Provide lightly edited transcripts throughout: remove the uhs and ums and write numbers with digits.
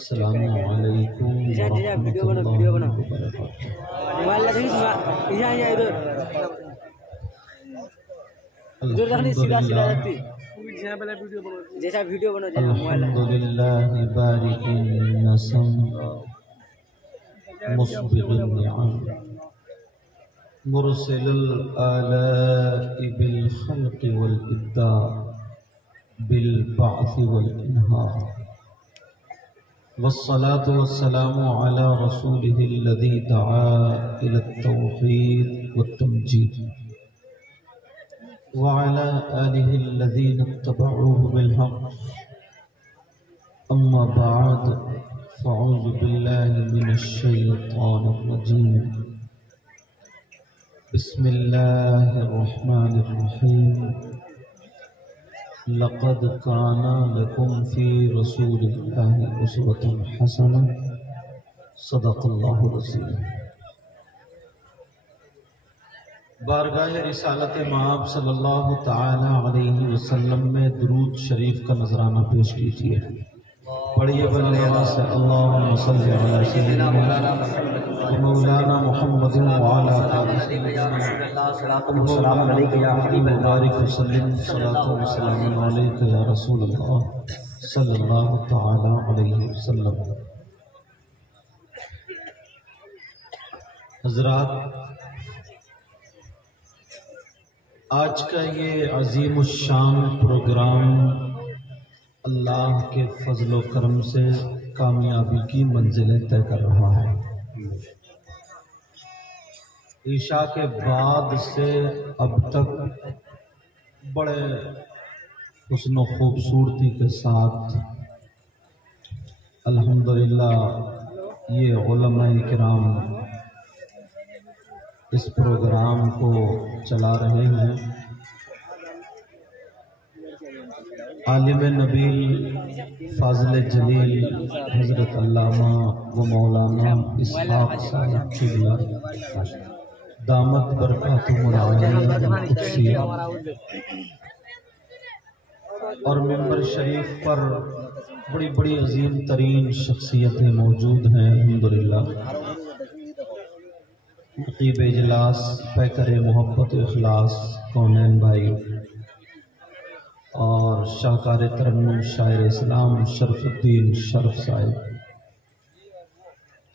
السلام علیکم ورحمۃ اللہ وبرکاتہ۔ الحمدللہ بارئ النسم مسبغ النعم مرسل الآلاء بالخلق والإبداع بالبعث والإنهاء والصلاة والسلام على رسوله الذي دعا إلى التوحيد والتمجيد وعلى آله الذين اتبعوه بالحق أما بعد فأعوذ بالله من الشيطان الرجيم بسم الله الرحمن الرحيم لقد كان لكم في رسول الله أسوة حسنة صدق الله العظيم۔ بارگاہ رسالت مآب صلی اللہ تعالی علیہ وسلم میں درود شریف کا نذرانہ پیش کیجیے۔ پڑھیے بلندانہ سے اللہم صلی علی سیدنا مولانا محمد وعلی آلہ السلام علیکم یا حبیب اللہ وسلم صلاۃ و سلام علیک یا رسول اللہ صلی اللہ تعالی علیہ وسلم۔ حضرات، آج کا یہ عظیم الشان پروگرام اللہ کے فضل و کرم سے کامیابی کی منزلیں طے کر رہا ہے۔ عشاء کے بعد سے اب تک بڑے حسن و خوبصورتی کے ساتھ الحمدللہ یہ علماء کرام اس پروگرام کو چلا رہے ہیں۔ عالم نبیل فاضل جلیل حضرت علامہ و مولانا اسحاق صاحب قبلہ دامت برکاتہم العالیہ القدسیہ اور ممبر شریف پر بڑی بڑی عظیم ترین شخصیتیں موجود ہیں الحمدللہ۔ نقیب اجلاس، پیکر محبت اخلاص کونین بھائی اور شاہکار ترنم شاعر اسلام شرف الدین شرف صاحب،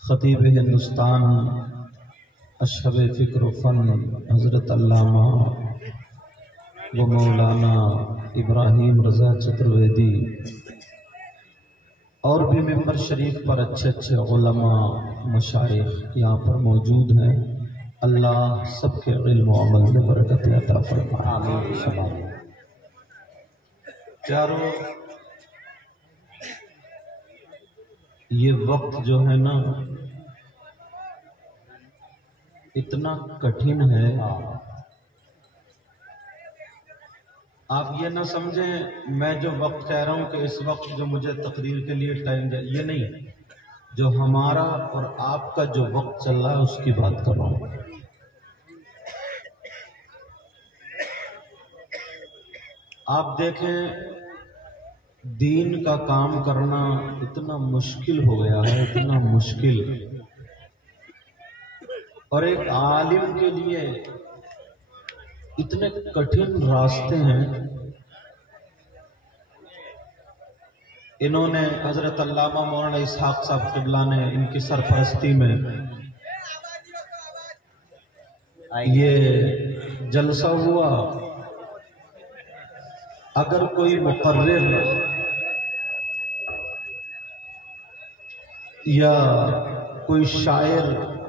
خطیب ہندوستان اشہب فکر و فن حضرت علامہ و مولانا ابراہیم رضا چترویدی، اور بھی ممبر شریف پر اچھے اچھے علماء مشائخ یہاں پر موجود ہیں۔ اللہ سب کے علم و عمل میں برکت عطا فرمائے، آمین۔ پیارو، یہ وقت جو ہے نا اتنا کٹھن ہے، آپ یہ نہ سمجھیں میں جو وقت کہہ رہا ہوں کہ اس وقت جو مجھے تقریر کے لیے ٹائم دے، یہ نہیں، جو ہمارا اور آپ کا جو وقت چل رہا ہے اس کی بات کر رہا ہوں۔ آپ دیکھیں دین کا کام کرنا اتنا مشکل ہو گیا ہے، اتنا مشکل، اور ایک عالم کے لیے اتنے کٹھن راستے ہیں۔ انہوں نے حضرت علامہ مولانا اسحاق صاحب قبلہ نے ان کی سرپرستی میں یہ جلسہ ہوا۔ اگر کوئی مقرر یا کوئی شاعر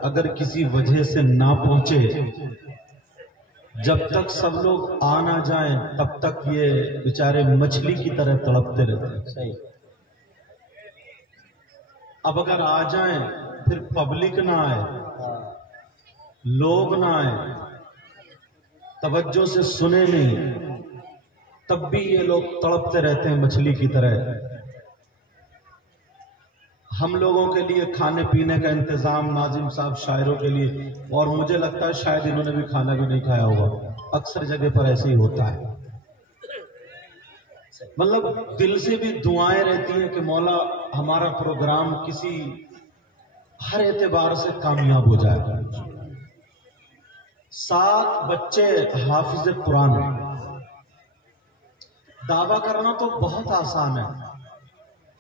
اگر کسی وجہ سے نہ پہنچے، جب تک سب لوگ آ نہ جائیں تب تک یہ بیچارے مچھلی کی طرح تڑپتے رہتے ہیں۔ اب اگر آ جائیں پھر پبلک نہ آئے، لوگ نہ آئے، توجہ سے سنے نہیں، تب بھی یہ لوگ تڑپتے رہتے ہیں مچھلی کی طرح۔ ہم لوگوں کے لیے کھانے پینے کا انتظام ناظم صاحب شاعروں کے لیے، اور مجھے لگتا ہے شاید انہوں نے بھی کھانا بھی نہیں کھایا ہوگا، اکثر جگہ پر ایسے ہی ہوتا ہے۔ مطلب دل سے بھی دعائیں رہتی ہیں کہ مولا ہمارا پروگرام کسی ہر اعتبار سے کامیاب ہو جائے. 7 بچے حافظ قرآن ہیں. دعویٰ کرنا تو بہت آسان ہے.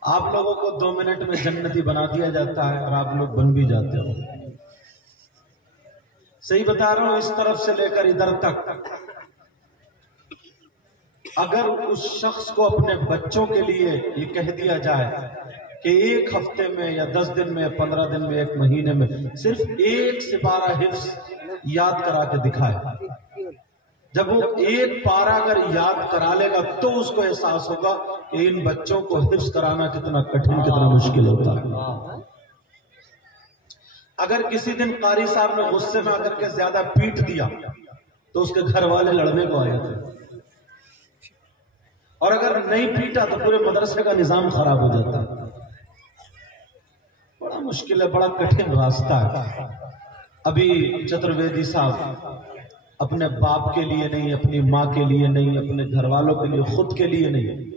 آپ لوگوں کو 2 منٹ میں جنتی بنا دیا جاتا ہے اور آپ لوگ بن بھی جاتے ہو. صحیح بتا رہا ہوں. اس طرف سے لے کر ادھر تک اگر اس شخص کو اپنے بچوں کے لیے یہ کہہ دیا جائے کہ 1 ہفتے میں یا 10 دن میں یا 15 دن میں 1 مہینے میں صرف 1 سپارہ حفظ یاد کرا کے دکھائے، جب وہ 1 پارہ اگر یاد کرا لے گا تو اس کو احساس ہوگا کہ ان بچوں کو حفظ کرانا کتنا کٹھن، کتنا مشکل ہوتا ہے. اگر کسی دن قاری صاحب نے غصے میں آ کر کے زیادہ پیٹ دیا تو اس کے گھر والے لڑنے کو آئے تھے، اور اگر نہیں پیٹا تو پورے مدرسے کا نظام خراب ہو جاتا ہے. بڑا مشکل ہے، بڑا کٹھن راستہ ہے. ابھی چترویدی صاحب اپنے باپ کے لیے نہیں، اپنی ماں کے لیے نہیں، اپنے گھر والوں کے لیے، خود کے لیے نہیں،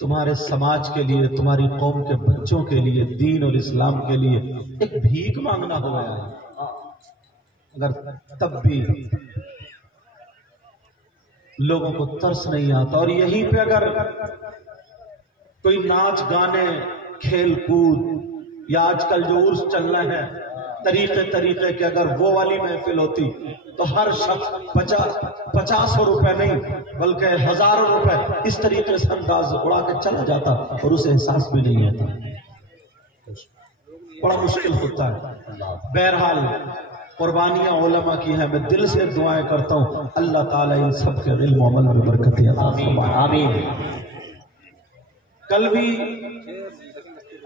تمہارے سماج کے لیے، تمہاری قوم کے بچوں کے لیے، دین اور اسلام کے لیے ایک بھیک مانگنا ہو گیا ہے. اگر تب بھی لوگوں کو ترس نہیں آتا، اور یہیں پہ اگر کوئی ناچ گانے، کھیل کود یا آج کل جو عرس چل رہے ہیں طریقے کے، اگر وہ والی محفل ہوتی تو ہر شخص 50 روپے نہیں بلکہ 1000 روپے اس طریقے سے انداز اڑا کے چلا جاتا اور اسے احساس بھی نہیں آتا. بڑا مشکل ہوتا ہے. بہرحال قربانیاں علماء کی ہیں. میں دل سے دعائیں کرتا ہوں اللہ تعالیٰ ان سب کے علم و عمل میں برکت عطا فرمائے. آمین. کل بھی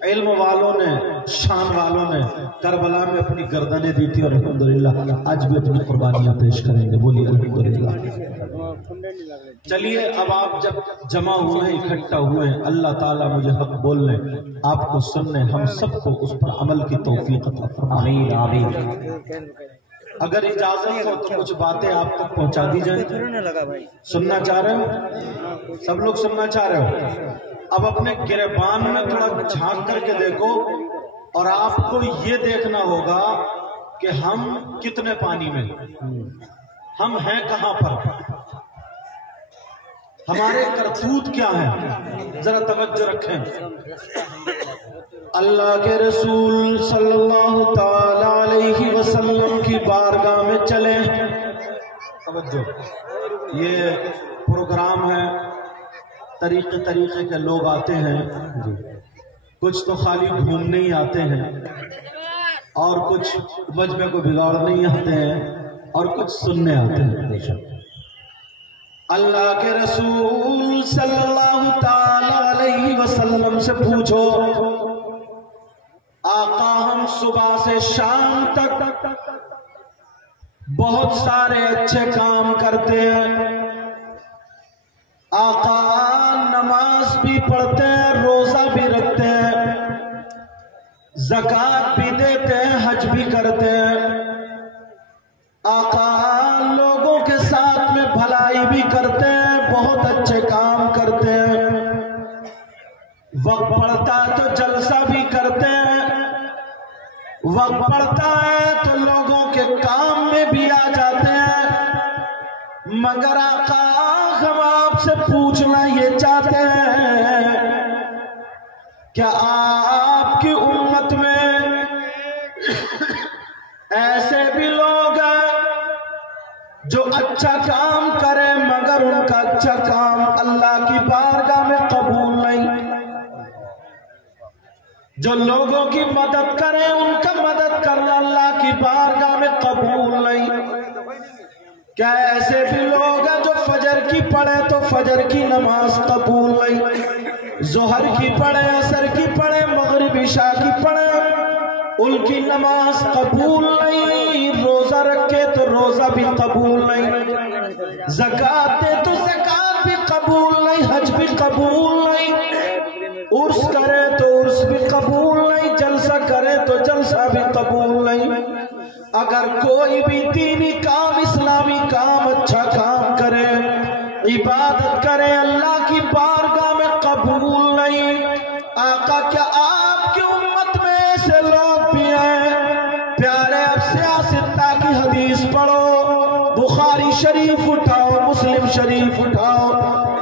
علم والوں نے، شان والوں نے کربلا میں اپنی گردنیں دی تھی، اور الحمدللہ آج بھی اپنی قربانیاں پیش کریں گے. بولیے الحمدللہ. چلیے اب آپ جب جمع ہوئے ہیں، اکٹھا ہوئے ہیں، اللہ تعالیٰ مجھے حق بولنے، آپ کو سننے، ہم سب کو اس پر عمل کی توفیق عطا فرمائے. آمین. اگر اجازت ہو تو کچھ باتیں آپ تک پہنچا دی جائیں. سننا چاہ رہے ہو؟ سب لوگ سننا چاہ رہے ہو؟ اب اپنے گریبان میں تھوڑا جھانک کر کے دیکھو، اور آپ کو یہ دیکھنا ہوگا کہ ہم کتنے پانی میں، ہم ہیں کہاں پر، ہمارے کرتوت کیا ہیں. ذرا توجہ رکھیں. اللہ کے رسول صلی اللہ تعالی علیہ وسلم کی بارگاہ میں چلیں. توجہ، یہ پروگرام ہے، طریقے کے لوگ آتے ہیں. کچھ تو خالی گھومنے ہی آتے ہیں، اور کچھ مجمع کو بگاڑنے ہی آتے ہیں، اور کچھ سننے آتے ہیں. اللہ کے رسول صلی اللہ تعالی علیہ وسلم سے پوچھو، آقا ہم صبح سے شام تک بہت سارے اچھے کام کرتے ہیں، آقا نماز بھی پڑھتے ہیں، روزہ بھی رکھتے ہیں، زکوٰۃ بھی دیتے ہیں، حج بھی کرتے ہیں، آقا لوگوں کے ساتھ میں بھلائی بھی کرتے ہیں، بہت اچھے کام کرتے ہیں، وقت پڑتا ہے تو جلسہ بھی کرتے ہیں، وقت پڑتا ہے تو لوگوں کے کام میں بھی آ جاتے ہیں. مگر آقا ہم آپ سے پوچھنا یہ چاہتے ہیں، کیا آپ کی امت میں ایسے بھی لوگ ہیں جو اچھا کام کریں مگر ان کا اچھا کام اللہ کی بارگاہ میں قبول نہیں، جو لوگوں کی مدد کریں ان کا مدد کرنا اللہ کی بارگاہ میں قبول نہیں؟ کیا ایسے بھی لوگ ہیں جو فجر کی پڑھے تو فجر کی نماز قبول نہیں، ظہر کی پڑھے، عصر کی پڑھے، مغرب عشاء کی پڑھے، ان کی نماز قبول نہیں، روزہ رکھے تو روزہ بھی قبول نہیں، زکوٰۃ دے تو زکوٰۃ بھی قبول نہیں، حج بھی قبول نہیں، عرس کرے تو عرس بھی قبول نہیں، جلسہ کرے تو جلسہ بھی قبول نہیں. اگر کوئی بھی دینی کام، اسلامی کام، اچھا کام کرے इबादत करें अल्लाह की बारगाह में कबूल नहीं। आका क्या आपकी उम्मत में ऐसे लोग भी हैं? प्यारे अब सियासत्ता की हदीस पढ़ो, बुखारी शरीफ उठाओ, मुस्लिम शरीफ उठाओ,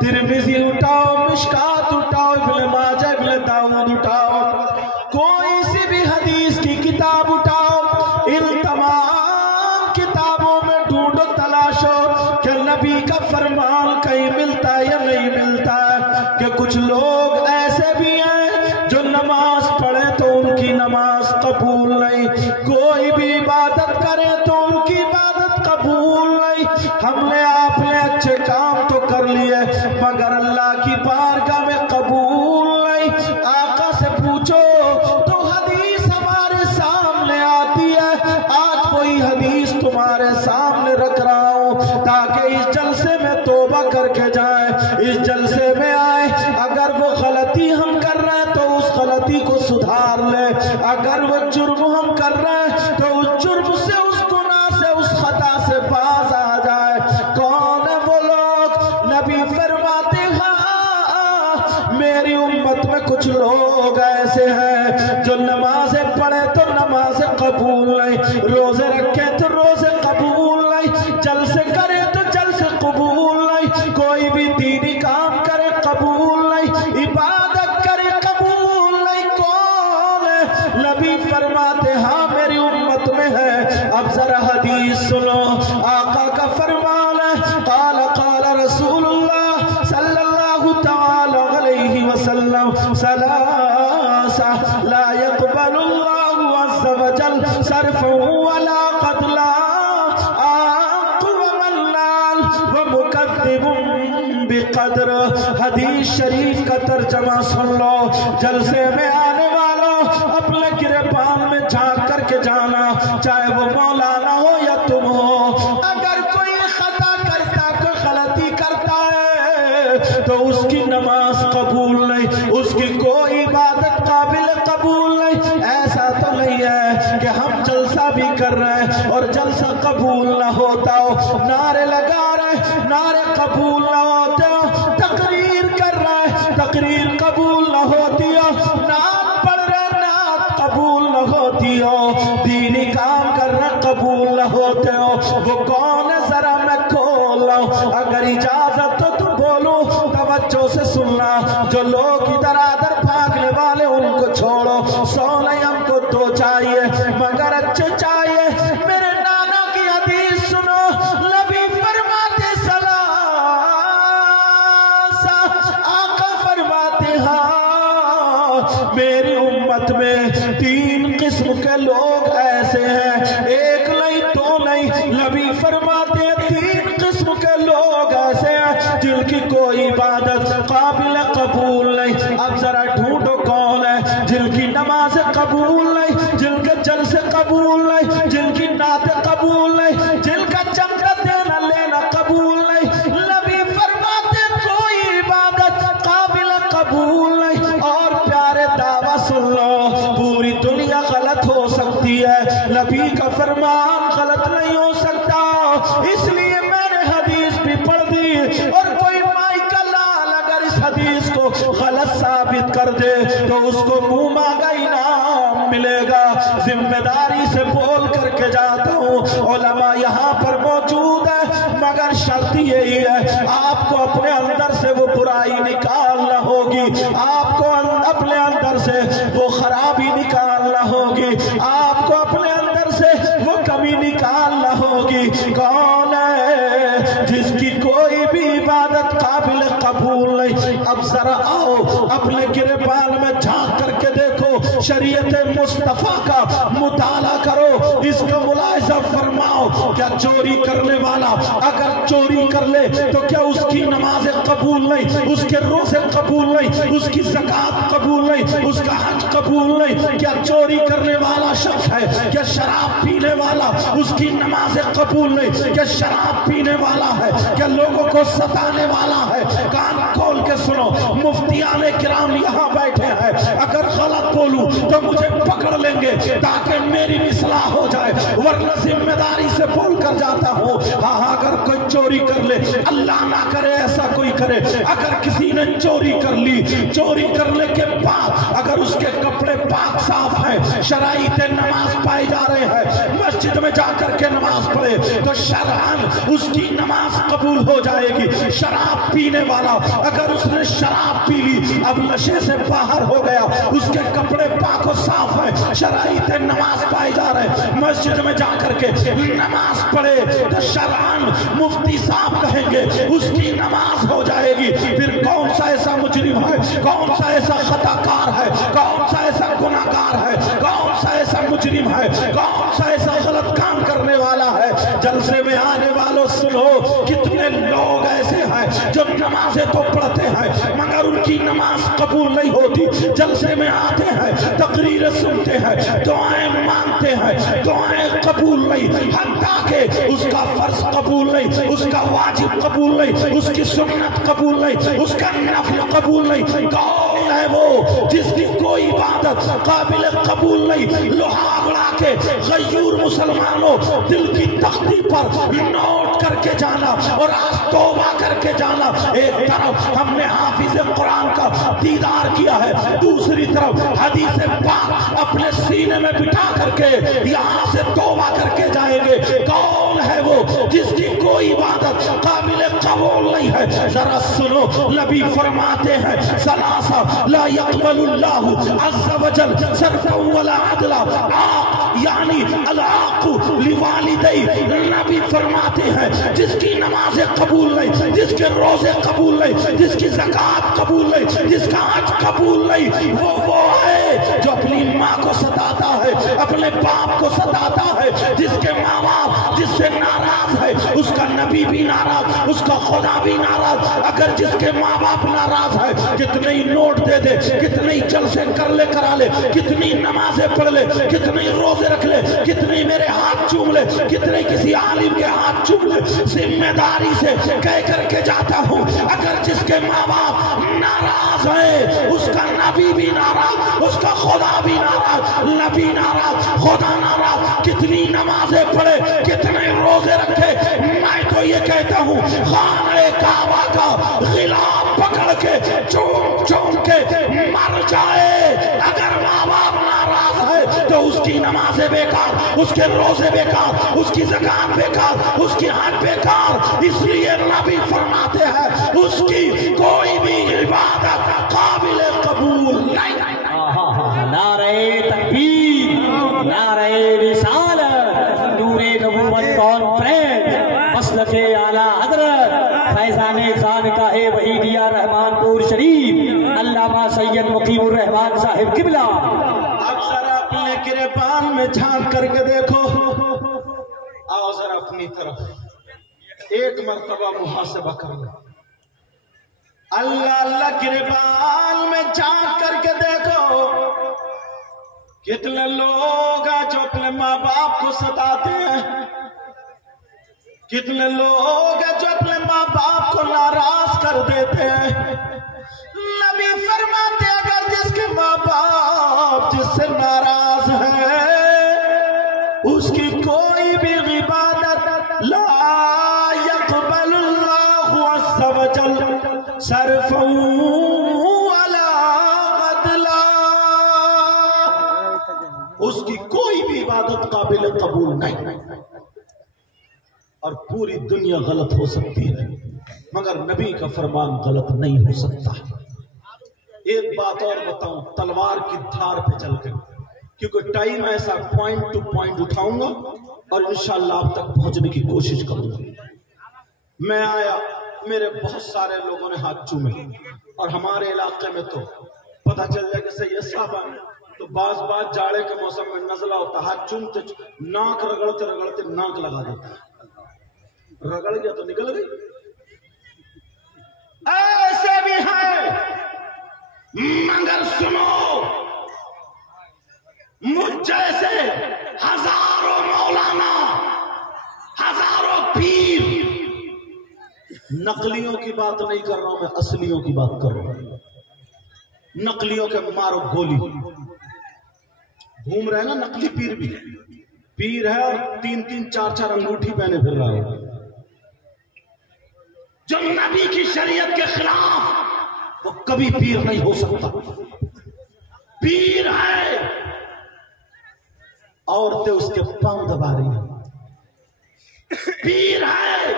तिरमिजी उठाओ, मिशकात उठाओ, इब्न माजा, इब्न दाऊद उठाओ, कोई सी भी हदीस की किताब उठाओ, इन तमाम किताबों में ढूंढो, तलाशो कि नबी का फरमान कहीं मिलता है या नहीं मिलता है। कि कुछ लोग ऐसे भी हैं जो नमाज पढ़े तो उनकी नमाज कबूल नहीं, कोई भी इबादत करे तो उनकी इबादत कबूल नहीं। हमने आपने अच्छे काम तो कर लिए मगर अल्लाह की बारगाह में कबूल नहीं। आका से पूछो तो हदीस हमारे सामने आती है। आज कोई हदीस तुम्हारे सामने रख रहा हूं ताकि इस जलसे में तौबा करके जाए, इस जलसे में आए। अगर वो गलती हम कर रहे हैं तो उस गलती को सुधार ले, अगर वो जुर्म हम कर रहे हैं तो उस जुर्म से, उस गुनाह से, उस खता से बाज आ जाए। कौन है वो लोग? नबी फरमाते हैं मेरी उम्मत में कुछ लोग ऐसे हैं जो नमाज़ें पढ़े तो नमाज़ें कबूल नहीं, रोजे रखे तो रोजे कबूल नहीं, जलसे करे तो जलसे कबूल नहीं, कोई भी दीनी काम करे कबूल नहीं, इबादत करे कबूल नहीं। कौन है? नबी फरमाते हाँ मेरी उम्मत में है। अब जरा हदीस सुनो, आका का फरमान है, क़ाल क़ाल रसूलुल्लाह सल्लल्लाहु तआला अलैहि वसल्लम सलासा ला यक़बलुल्लाहु अज़्ज़ व जल सर्फ़न वला क़त्ला आक़वमल्लाल व मुकद्दिबुन बिक़द्र। हदीस शरीफ का तर्जमा सुन लो। जलसे में आने वालों अपने गिरबान में झांक करके जाना, चाहे वो मौलाना हो या तुम हो। अगर कोई खता करता, कोई गलती करता है तो उसकी नमाज कबूल नहीं, उसकी कोई इबादत काबिल कबूल नहीं। ऐसा तो नहीं है कि हम जलसा भी कर रहे हैं और जलसा कबूल ना होता हो, नारे लगा रहे, नारे कबूल ना होते हो, तकरीर कर रहे, तकरीर कबूल ना होती हो, नात पढ़ रहे, नात कबूल ना होती हो, दीनी काम कर रहे, कबूल ना होते हो। वो कौन है जरा मैं खोल रहा हूं, अगर इजाजत तो तुम बोलो तवज्जो से सुनना। जो लोग इधर आधर भागने वाले उनको छोड़ो, सौ नहीं हमको दो चाहिए मगर अच्छे चाहिए। मेरे नाना की हदीस सुनो, नबी फरमाते सलासा, आका फरमाते हाँ मेरी उम्मत में तीन किस्म के लोग ऐसे हैं, एक नहीं दो नहीं, नबी फरमाते हैं तीन किस्म के लोग ऐसे हैं जिनकी कोई इबादत काबिल कबूल नहीं। अब जरा ढूंढो कौन है? जिनकी नमाज कबूल नहीं, जिनके जलसे कबूल नहीं, जिनकी नाते कबूल नहीं, जिनका चमचा देना लेना कबूल नहीं। नबी फरमाते कोई इबादत काबिल कबूल नहीं। और प्यारे दावा सुन लो, पूरी दुनिया गलत हो सकती है, नबी का फरमान गलत नहीं हो सकता। इसलिए मैंने हदीस भी पढ़ दी और कोई माई का लाल अगर इस हदीस को गलत साबित कर दे तो उसको मुंह मांगा इनाम मिलेगा। जिम्मेदारी से बोल करके जाता हूँ, उलमा यहाँ पर मौजूद है मगर शर्त यही है आपको अपने अंदर से वो बुराई निकालना होगी, आपको अपने अंदर से वो खराबी निकालना होगी, आपको अपने अंदर से वो कमी निकालना होगी। कौन है जिसकी कोई भी इबादत काबिल कबूल नहीं? अब जरा आओ अपने गिरबान में झांक करके देखो, शरीयत मुस्तफा का मुताला करो, इसका मुलाहिजा फरमाओ। क्या चोरी करने वाला अगर चोरी कर ले तो क्या उसकी नमाज कबूल नहीं, उसके रोजे कबूल नहीं, उसकी ज़कात कबूल नहीं, उसका हज कबूल नहीं? क्या चोरी करने वाला शख्स है? क्या शराब पीने वाला उसकी नमाज कबूल नहीं? क्या शराब पीने वाला है? क्या लोगों को सताने वाला है? कान खोल के सुनो, मुफ्तियाने किराम यहाँ बैठे हैं, अगर गलत बोलूं तो मुझे पकड़ पकड़ लेंगे ताकि मेरी भी इस्लाह हो जाए, वरना जिम्मेदारी से बोल कर जाता हूँ। हाँ, अगर कोई चोरी कर ले, अल्लाह ना करे ऐसा कोई करे, अगर किसी ने चोरी कर ली, चोरी करने के बाद अगर उसके कपड़े पाक साफ हैं, शराइते नमाज पाए जा रहे हैं, मस्जिद में जाकर के नमाज पढ़े तो शरअन उसकी नमाज कबूल हो जाएगी। शराब पीने वाला अगर उसने शराब पी ली, अब नशे से बाहर हो गया, उसके कपड़े पाक और साफ है, शराइते नमाज पाए जा रहे हैं, मस्जिद में जाकर के नमाज पढ़े तो शरअन मुफ्ती साहब कहेंगे उसकी नमाज हो जाएगी। फिर कौन सा ऐसा मुजरिम है, कौन सा ऐसा खताकार है, कौन सा ऐसा गुनाहगार है, कौन सा ऐसा मुजरिम है, कौन सा ऐसा गलत काम करने वाला है। जलसे में आने वालों सुनो, कितने लोग ऐसे हैं जो नमाजें तो पढ़ते हैं मगर उनकी नमाज कबूल नहीं होती। जलसे में आते हैं, तकरीरें सुनते हैं, दुआएं मांगते हैं, दुआएं कबूल नहीं, हत्ता के उसका फर्ज कबूल नहीं, उसका वाजिब कबूल नहीं, उसकी सुन्नत कबूल नहीं, उसका नफल कबूल नहीं। कौन है वो जिसकी कोई इबादत काबिल कबूल नहीं? लोहागड़ा के गयूर मुसलमानों, दिल की तख्ती पर नोट करके जाना और आज तौबा करके जाना। एक तरफ हमने हाफिज कुरान का दीदार किया है, दूसरी तरफ हदीस पाक अपने सीने में बिठा करके यहाँ से तौबा करके जाएंगे। कौन है वो जिसकी कोई इबादत काबिल कबूल नहीं है? जरा सुनो, नबी फरमाते हैं सलासा ला यक़बलुल्लाहु अज़्ज़ा वजल सर्फ़न वला अदला, यानी अल-आक़ु लिवालिदै। नबी फरमाते हैं जिसकी नमाज़ें कबूल नहीं, जिसके रोजे कबूल नहीं, जिसकी ज़कात कबूल नहीं, जिसका हज कबूल नहीं, वो है जो अपनी माँ को सताता है, अपने बाप को सताता है। जिसके माँ बाप जिससे नाराज है, उसका नबी भी नाराज, उसका खुदा भी नाराज। अगर जिसके माँ बाप नाराज है, कितने ही नोट दे दे, कितने ही जलसे कर ले करा ले, कितनी नमाजें पढ़ ले, कितने ही रोजे रख ले, कितने मेरे हाथ चूम ले, कितने किसी आलिम के हाथ चूम ले, जिम्मेदारी से कह करके जाता हूँ। अगर जिसके माँ बाप नाराज है, उसका नबी भी नाराज, उसका खुदा भी नाराज, नबी नाराज, खुदा नाराज। कितनी नमाजें पढ़े, कितने रोजे रखे, मैं तो ये कहता हूँ खाने काबा का गिलाफ पकड़ के चूम चूम के मर जाए। अगर माँ बाप नाराज है तो उसकी नमाजें बेकार, उसके रोजे बेकार, उसकी ज़कात बेकार, उसकी हज बेकार। इसलिए नबी फरमाते हैं उसकी कोई भी इबादत काबिल कबूल नहीं। नारे तकबीर, नारे रिसालत, नूरे नबूवत कॉन्फ्रेंस, मसलके आला हज़रत फैज़ाने ख़ानक़ाह वहीदिया रहमानपुर शरीफ, अल्लामा सैयद मुकीमुर रहमान साहिब किबला। अब जरा अपने गिरेबान में झांक करके देखो, आओ जरा अपनी तरफ एक मर्तबा मुहासबा कर लो। अल्लाह अल्लाह गिरेबान में झांक करके देखो, कितने लोग हैं जो अपने माँ बाप को सताते हैं, कितने लोग हैं जो अपने माँ बाप को नाराज कर देते हैं। नबी फरमाते अगर जिसके माँ बाप जिससे नाराज है, उसकी कोई भी इबादत ला यक़बलुल्लाहु अज़्ज़ा वजल सर्फ़न वला अदला, उसकी कोई भी इबादत काबिल कबूल नहीं। और पूरी दुनिया गलत हो सकती है मगर नबी का फरमान गलत नहीं हो सकता। एक बात और बताऊं, तलवार की धार पे चलकर, क्योंकि टाइम ऐसा पॉइंट टू पॉइंट उठाऊंगा और इंशाअल्लाह आप तक पहुंचने की कोशिश करूंगा। मैं आया, मेरे बहुत सारे लोगों ने हाथ चूमे और हमारे इलाके में तो पता चल जाए कि सैयद साहब तो बाज जाड़े के मौसम में नजला होता, हाथ चूमते नाक रगड़ते रगड़ते नाक लगा देता है, रगड़ गया तो निकल गई। ऐसे भी हैं, मगर सुनो, मुझ जैसे हजारों मौलाना, हजारों पीर, नकलियों की बात नहीं कर रहा हूं मैं, असलियों की बात कर रहा हूं। नकलियों के मारो गोली, گھوم رہے ہیں نا نقلی پیر بھی، پیر ہے اور 3-3 4-4 انگوٹھی پہنے پھر رہا ہے، جو نبی کی شریعت کے خلاف، وہ کبھی پیر نہیں ہو سکتا۔ پیر ہے، عورتیں اس کے پاؤں دبا رہی ہیں، پیر ہے،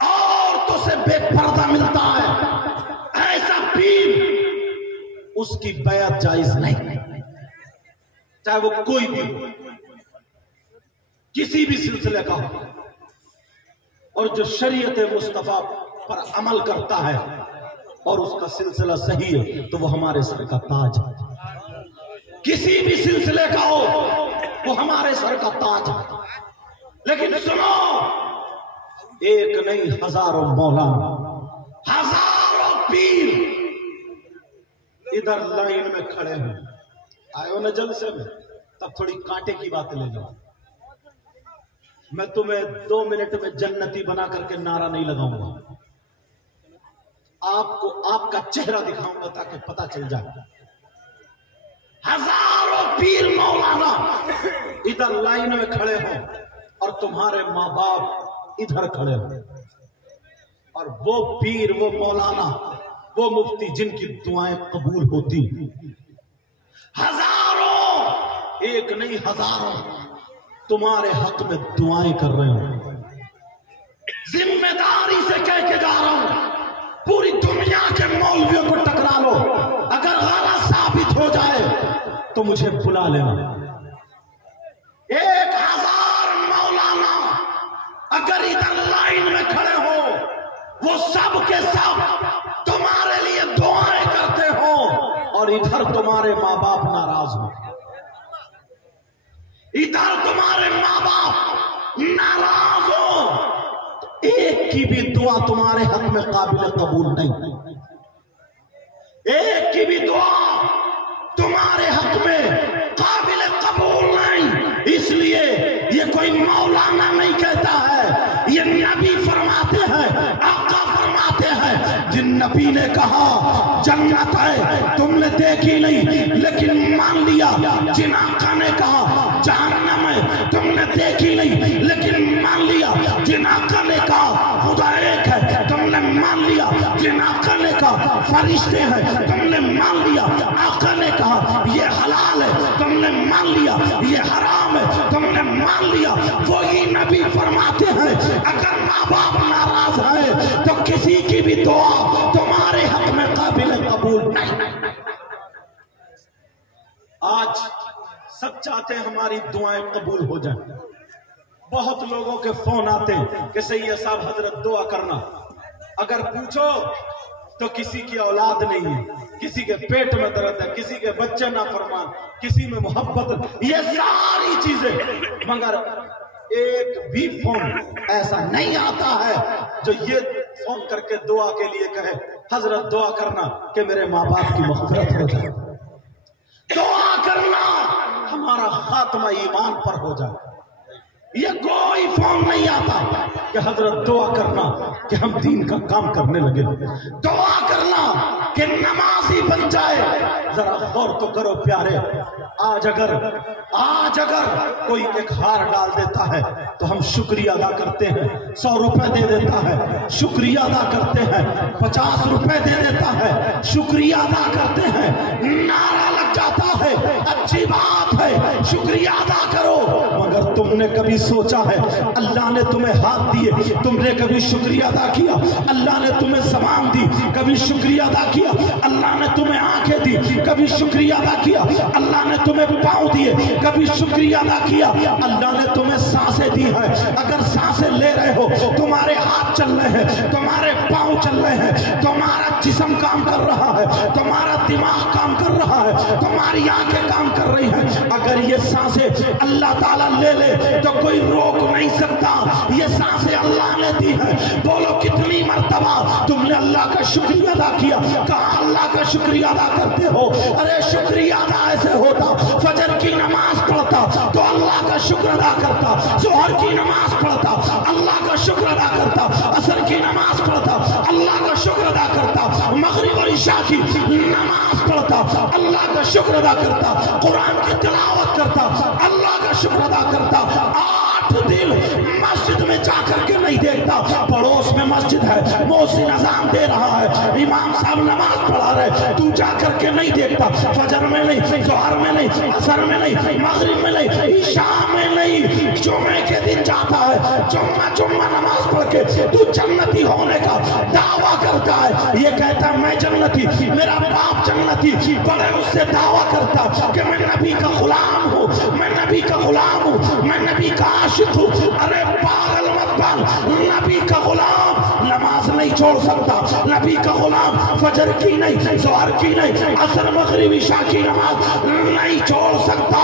عورتوں سے بے پردہ ملتا ہے، ایسا پیر، اس کی بیعت جائز نہیں، چاہے وہ کوئی بھی ہو، کسی بھی سلسلے کا ہو، اور جو شریعت مصطفیٰ پر عمل کرتا ہے اور اس کا سلسلہ صحیح ہے تو وہ ہمارے سر کا تاج ہے، کسی بھی سلسلے کا ہو وہ ہمارے سر کا تاج ہے۔ لیکن سنو، ایک نہیں ہزاروں مولانا، ہزاروں پیر ادھر لائن میں کھڑے ہیں، آئے ہو نا جلسے میں، تب تھوڑی کانٹے کی بات لے جاؤ، میں تمہیں 2 منٹ میں جنتی بنا کر کے نعرہ نہیں لگاؤں گا، آپ کو آپ کا چہرہ دکھاؤں گا تاکہ پتہ چل جائے۔ ہزاروں پیر مولانا ادھر لائن میں کھڑے ہوں اور تمہارے ماں باپ ادھر کھڑے ہوں، اور وہ پیر، وہ مولانا، وہ مفتی جن کی دعائیں قبول ہوتی، ہزاروں، ایک نہیں ہزاروں تمہارے حق میں دعائیں کر رہے ہوں۔ ذمہ داری سے کہہ کے جا رہا ہوں، پوری دنیا کے مولویوں کو ٹکرا لو، اگر غلط ثابت ہو جائے تو مجھے بلا لینا۔ 1000 مولانا اگر ادھر لائن میں کھڑے ہو، وہ سب کے سب تمہارے لیے دعائیں کرتے ہو، اور ادھر تمہارے ماں باپ ناراض ہو، ادھر تمہارے ماں باپ ناراض ہو، ایک کی بھی دعا تمہارے حق میں قابل قبول نہیں، ایک کی بھی دعا تمہارے حق میں قابل قبول نہیں۔ اس لیے یہ کوئی مولانا نہیں کہتا ہے، یہ نبی فرماتے ہیں، آقا فرماتے ہیں، جن نبی نے کہا جنت ہے تم نے دیکھی نہیں لیکن مان لیا، جن آقا نے کہا جہنم ہے تم نے دیکھی نہیں لیکن مان لیا، جن آقا نے کہا خدا ایک ہے تم نے مان لیا، جن آقا نے کہا فرشتے ہیں تم نے مان لیا، آقا نے کہا یہ حلال ہے تم نے مان لیا، یہ حرام ہے تم نے مان لیا۔ وہی نبی فرماتے ہیں اگر ماں باپ ناراض ہے تو کسی کی بھی دعا تمہارے حق میں قابل قبول نہیں۔ آج سب چاہتے ہیں ہماری دعائیں قبول ہو جائیں، بہت لوگوں کے فون آتے ہیں کہ سید صاحب حضرت دعا کرنا، اگر پوچھو تو کسی کی اولاد نہیں ہے، کسی کے پیٹ میں درد ہے، کسی کے بچے نافرمان، کسی میں محبت، یہ ساری چیزیں، مگر ایک بھی فون ایسا نہیں آتا ہے جو یہ فون کر کے دعا کے لیے کہے حضرت دعا کرنا کہ میرے ماں باپ کی مغفرت ہو جائے، دعا کرنا ہمارا خاتمہ ایمان پر ہو جائے، یہ کوئی فون نہیں آتا کہ حضرت دعا کرنا کہ ہم دین کا کام کرنے لگے، دعا کرنا کہ نمازی بن جائے۔ ذرا غور تو کرو پیارے، آج اگر کوئی ایک ہار ڈال دیتا ہے تو ہم شکریہ ادا کرتے ہیں، 100 روپے دے دیتا ہے شکریہ ادا کرتے ہیں، 50 روپے دے دیتا ہے شکریہ ادا کرتے ہیں، نعرہ لگ جاتا ہے اچھی بات ہے شکریہ ادا کرو، مگر تم نے کبھی سوچا ہے اللہ نے تمہیں ہاتھ دیے تم نے کبھی شکریہ ادا کیا؟ اللہ نے تمہیں زبان دی کبھی شکریہ ادا کیا؟ اللہ نے تمہیں آنکھیں دی کبھی شکریہ ادا کیا؟ اللہ نے تمہیں پاؤں دیے کبھی شکریہ ادا کیا؟ اللہ نے تمہیں سانسیں دی ہے، اگر سانسیں لے رہے ہو تمہارے ہاتھ چل رہے ہیں، تمہارے پاؤں چل رہے ہیں، تمہارا جسم کام کر رہا ہے، تمہارا دماغ کام کر رہا ہے، تمہاری آنکھیں کام کر رہی ہیں، اگر یہ سانسیں اللہ تعالیٰ لے لے تو کوئی روک نہیں سکتا، یہ سانسیں اللہ نے دی ہے۔ بولو کتنی مرتبہ تم نے اللہ کا شکریہ ادا کیا؟ کہاں اللہ کا شکریہ ادا کرتے ہو؟ ارے شکریہ ادا ایسے ہوتا، فجر کی نماز پڑھتا تو اللہ کا شکر ادا کرتا، ظہر کی نماز پڑھتا اللہ کا شکر ادا کرتا، عصر کی نماز پڑھتا اللہ کا شکر ادا کرتا، مغرب اور عشاء کی نماز پڑھتا، اللہ کا شکر ادا کرتا، قرآن کی تلاوت کرتا، اللہ کا شکر ادا کرتا، 8 دن مسجد میں جا کر کے نہیں دیکھتا، پڑوس میں مسجد ہے، محسن اذان دے رہا ہے، امام صاحب نماز پڑھا رہے، تو جا کر کے نہیں دیکھتا، فجر میں نہیں، ظہر میں نہیں، عصر میں نہیں، مغرب میں نہیں، عشاء میں نہیں، جمعے کے دن جاتا ہے، جمعہ نماز پڑھ کے تو جنتی ہونے کا دعویٰ کرتا ہے، یہ کہتا ہے میں جنتی، میرا باپ جنتی، بڑے اس سے دعویٰ کرتا کہ میں نبی کا غلام ہوں، میں نبی کا غلام ہوں، میں نبی کا عاشق ہوں۔ ارے پاگل مت بن، نبی کا غلام نماز نہیں چھوڑ سکتا، نبی کا غلام فجر کی نہیں، ظہر کی نہیں، عصر مغرب عشاء کی نماز نہیں چھوڑ سکتا۔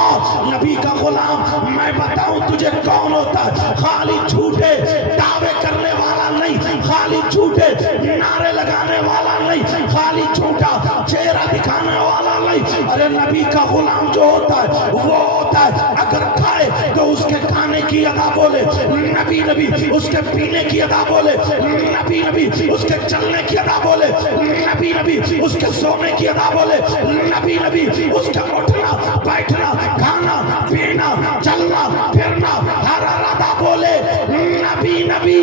نبی کا غلام میں بتاؤں تجھے کون ہوتا ہے؟ خالی جھوٹے دعوے کرنے والا نہیں، خالی جھوٹے نعرے لگانے والا نہیں، خالی جھوٹا چہرہ دکھانے والا نہیں۔ ارے نبی کا غلام جو ہوتا ہے وہ ہوتا ہے اگر کھائے تو اس کے کھانے کی ادا بولے نبی نبی، اس کے پینے کی ادا بولے نبی نبی، اس کے چلنے کی ادا بولے نبی نبی، اس کے سونے کی ادا بولے نبی نبی، اس کے اٹھنا بیٹھنا کھانا پینا چلنا پھرنا ہر ادا بولے نبی نبی،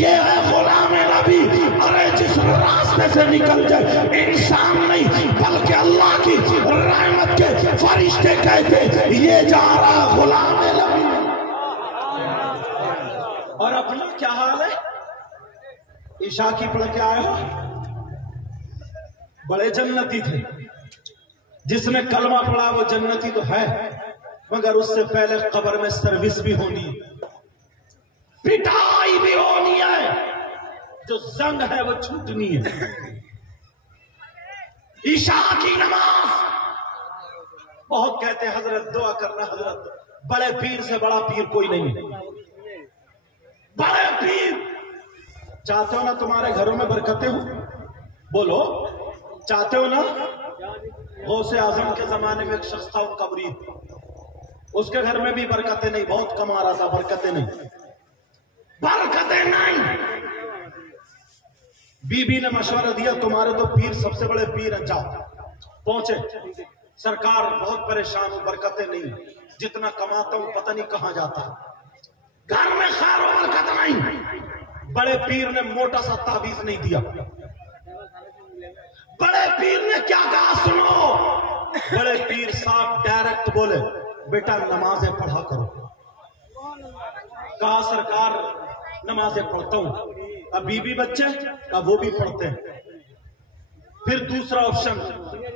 یہ ہے غلام نبی۔ ارے جس راستے سے نکل جائے انسان نہیں بلکہ اللہ کی رحمت کے فرشتے کہتے یہ جا رہا غلام نبی۔ اور اپنا کیا حال ہے؟ عشاء کی پڑھ کے آئے ہو، بڑے جنتی تھے، جس نے کلمہ پڑھا وہ جنتی تو ہے، مگر اس سے پہلے قبر میں سروس بھی ہونی ہے، پٹائی بھی ہونی ہے، جو زنگ ہے وہ چھوٹنی ہے۔ عشاء کی نماز بہت کہتے ہیں حضرت دعا کرنا، حضرت بڑے پیر سے بڑا پیر کوئی نہیں ہے، بڑے پیر چاہتے ہو نا تمہارے گھروں میں برکتیں ہوں؟ بولو چاہتے ہو نا؟ غوث اعظم کے زمانے میں ایک شخص تھا، ان کا مرید، اس کے گھر میں بھی برکتیں نہیں، بہت کم آ رہا تھا، برکتیں نہیں، برکتیں نہیں۔ بی بی نے مشورہ دیا تمہارے تو پیر سب سے بڑے پیر ہیں، جاؤ۔ پہنچے، سرکار بہت پریشان ہوں، برکتیں نہیں، جتنا کماتا ہوں پتہ نہیں کہاں جاتا، گھر میں خیر و برکت نہیں۔ بڑے پیر نے موٹا سا تعویذ نہیں دیا، بڑے پیر نے کیا کہا سنو، بڑے پیر صاحب ڈائریکٹ بولے بیٹا نمازیں پڑھا کرو۔ کہا سرکار نمازیں پڑھتا ہوں، اب بی بی بچے اب وہ بھی پڑھتے ہیں۔ پھر دوسرا آپشن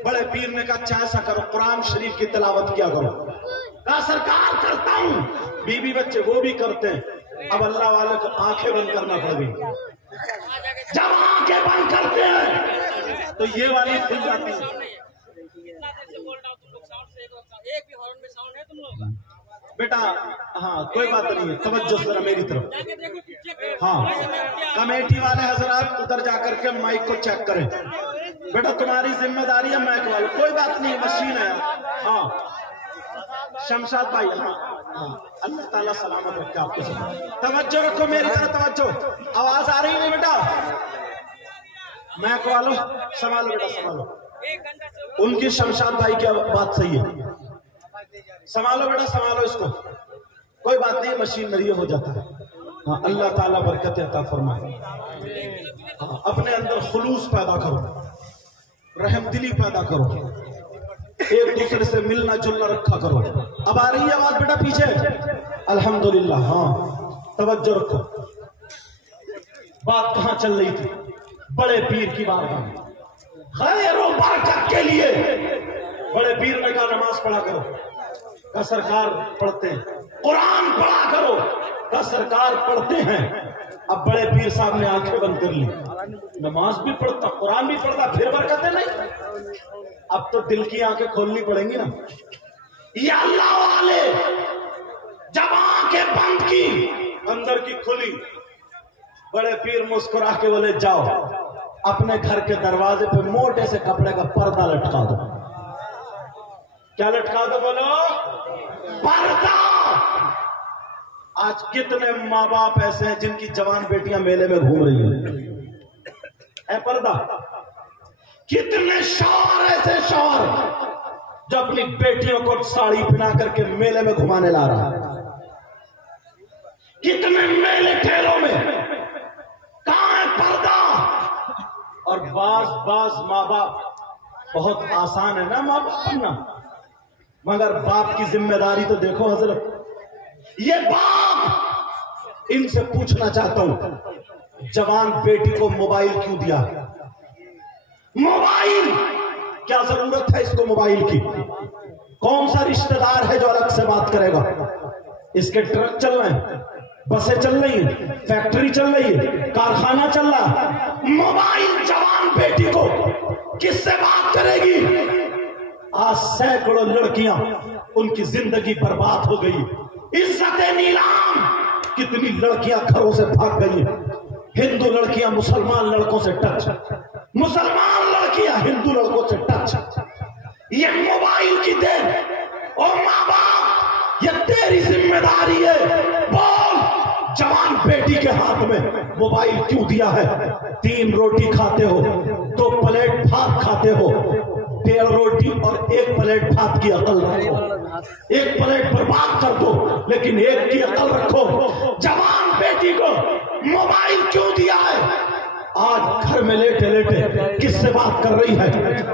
بڑے پیر نے کہا اچھا ایسا کرو قرآن شریف کی تلاوت کیا کرو۔ کہا سرکار کرتا ہوں، بی بی بچے وہ بھی کرتے ہیں۔ اب اللہ والے کو آنکھیں بند کرنا پڑ گئی، جب آنکھیں بند کرتے ہیں تو یہ والی کھل جاتی ہے۔ بیٹا ہاں کوئی بات نہیں ہے، توجہ ذرا میری طرف، ہاں کمیٹی والے حضرات ادھر جا کر کے مائک کو چیک کریں، بیٹا تمہاری ذمہ داری ہے مائک والے، کوئی بات نہیں مشین ہے، ہاں شمشاد بھائی، ہاں اللہ تعالیٰ سلامت رکھے آپ کو، توجہ رکھو میری طرف توجہ، آواز آ رہی نہیں بیٹا، مائک والو سنبھالو بیٹا سنبھالو، ان کی شمشاد بھائی کی بات صحیح ہے، سنبھالو بیٹا سنبھالو اس کو، کوئی بات نہیں مشین میں یہ ہو جاتا ہے، ہاں اللہ تعالیٰ برکت عطا فرمائے، ہاں اپنے اندر خلوص پیدا کرو، رحم دلی پیدا کرو، ایک دوسرے سے ملنا جلنا رکھا کرو۔ اب آ رہی ہے آواز بیٹا پیچھے؟ الحمدللہ، ہاں توجہ رکھو، بات کہاں چل رہی تھی؟ بڑے پیر کی بات ہے، خیر و برکت کے لیے بڑے پیر نے کہا نماز پڑھا کرو، کہا سرکار پڑھتے ہیں، قرآن پڑھا کرو، کہا سرکار پڑھتے ہیں۔ اب بڑے پیر صاحب نے آنکھیں بند کر لی، نماز بھی پڑھتا قرآن بھی پڑھتا پھر برکتیں نہیں، اب تو دل کی آنکھیں کھولنی پڑیں گی نا۔ یہ اللہ والے جب آنکھیں بند کی اندر کی کھلی، بڑے پیر مسکرا کے بولے جاؤ اپنے گھر کے دروازے پہ موٹے سے کپڑے کا پردہ لٹکا دو۔ کیا لٹکا دو؟ بولو پردہ۔ آج کتنے ماں باپ ایسے ہیں جن کی جوان بیٹیاں میلے میں گھوم رہی ہیں، اے پردہ کتنے شوہر ایسے شوہر جو اپنی بیٹیوں کو ساڑی پہنا کر کے میلے میں گھمانے لا رہا ہے. کتنے میلے ٹھیلوں میں کہاں ہے پردہ. اور بعض ماں باپ بہت آسان ہے نا ماں باپ بننا، مگر باپ کی ذمہ داری تو دیکھو حضرت. یہ باپ ان سے پوچھنا چاہتا ہوں، جوان بیٹی کو موبائل کیوں دیا؟ موبائل کیا ضرورت ہے اس کو موبائل کی؟ کون سا رشتہ دار ہے جو الگ سے بات کرے گا؟ اس کے ٹرک چل رہے ہیں، بسیں چل رہی ہیں، فیکٹری چل رہی ہے، کارخانہ چل رہا ہے. موبائل جوان بیٹی کو کس سے بات کرے گی؟ آج سینکڑوں لڑکیاں ان کی زندگی برباد ہو گئی. عزت نیلام، کتنی لڑکیاں گھروں سے بھاگ گئی. ہندو لڑکیاں مسلمان لڑکوں سے ٹچ، مسلمان لڑکیاں ہندو لڑکوں سے ٹچ. یہ موبائل کی دیر. او ماں باپ، یہ تیری ذمہ داری ہے. بول، جوان بیٹی کے ہاتھ میں موبائل کیوں دیا ہے؟ 3 روٹی کھاتے ہو، 2 پلیٹ بھات کھاتے ہو. 1.5 روٹی اور 1 پلیٹ بھات کی عقل رکھو. 1 پلیٹ برباد کر دو لیکن 1 کی عقل رکھو. جوان بیٹی کو موبائل کیوں دیا ہے؟ آج گھر میں لیٹے لیٹے کس سے بات کر رہی ہے؟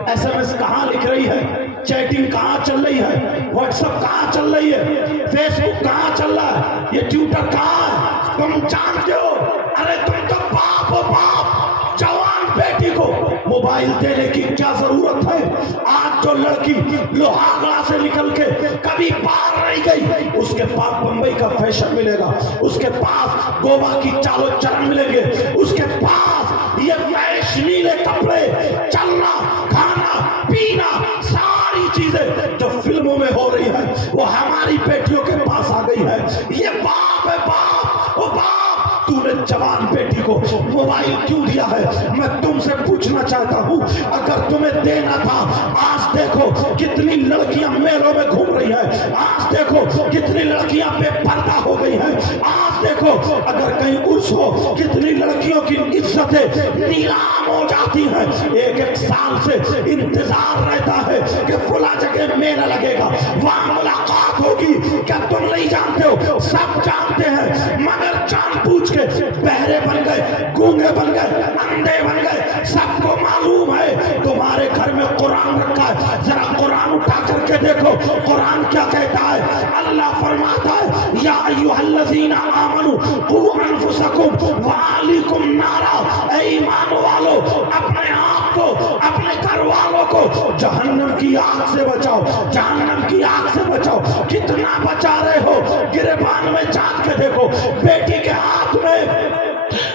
ایس ایم ایس کہاں لکھ رہی ہے؟ چیٹنگ کہاں چل رہی ہے؟ واٹس ایپ کہاں چل رہی ہے؟ فیس بک کہاں چل رہا ہے؟ یہ ٹویٹر کہاں ہے؟ تم جانتے ہو؟ ارے تم تو باپ ہو باپ. جوان بیٹی کو موبائل دینے کی کیا ضرورت ہے؟ آج جو لڑکی لوہاگڑا سے نکل کے کبھی پار نہیں گئی، اس کے پاس بمبئی کا فیشن ملے گا، اس کے پاس گووا کی چالو چلن ملیں گے، اس کے پاس یہ فیشنیلے کپڑے، چلنا کھانا پینا ساری چیزیں جو فلموں میں ہو رہی ہے وہ ہماری بیٹیوں کے پاس آ گئی ہے. یہ باپ ہے باپ. او باپ، تو نے جوان بیٹی کو موبائل کیوں دیا ہے؟ میں تم سے پوچھنا چاہتا ہوں، اگر تمہیں دینا تھا، آج دیکھو کتنی لڑکیاں میلوں میں گھوم رہی ہیں. آج دیکھو کتنی لڑکیاں بے پردہ ہو گئی ہیں. آج دیکھو اگر کہیں عرس ہو کتنی لڑکیوں کی عزتیں نیلام ہو جاتی ہیں. 1 سال سے انتظار رہتا ہے کہ فلاں جگہ میلہ لگے گا، وہاں ملاقات ہوگی. کیا تم نہیں جانتے ہو؟ سب جانتے ہیں، مگر جان پوچھ کے بہرے بن گئے، گونگے بن گئے، اندھے بن گئے. سب کو معلوم ہے تمہارے گھر میں قرآن رکھا ہے. ذرا قرآن اٹھا کر کے دیکھو قرآن کیا کہتا ہے. اللہ فرماتا ہے یا ایھا الذین آمنوا قوا انفسکم وعلیکم نارا. اے ایمان والو، اپنے آپ کو اپنے گھر والوں کو جہنم کی آگ سے بچاؤ، جہنم کی آگ سے بچاؤ. کتنا بچا رہے ہو؟ گریبان میں جھانک کے دیکھو. بیٹی کے ہاتھ میں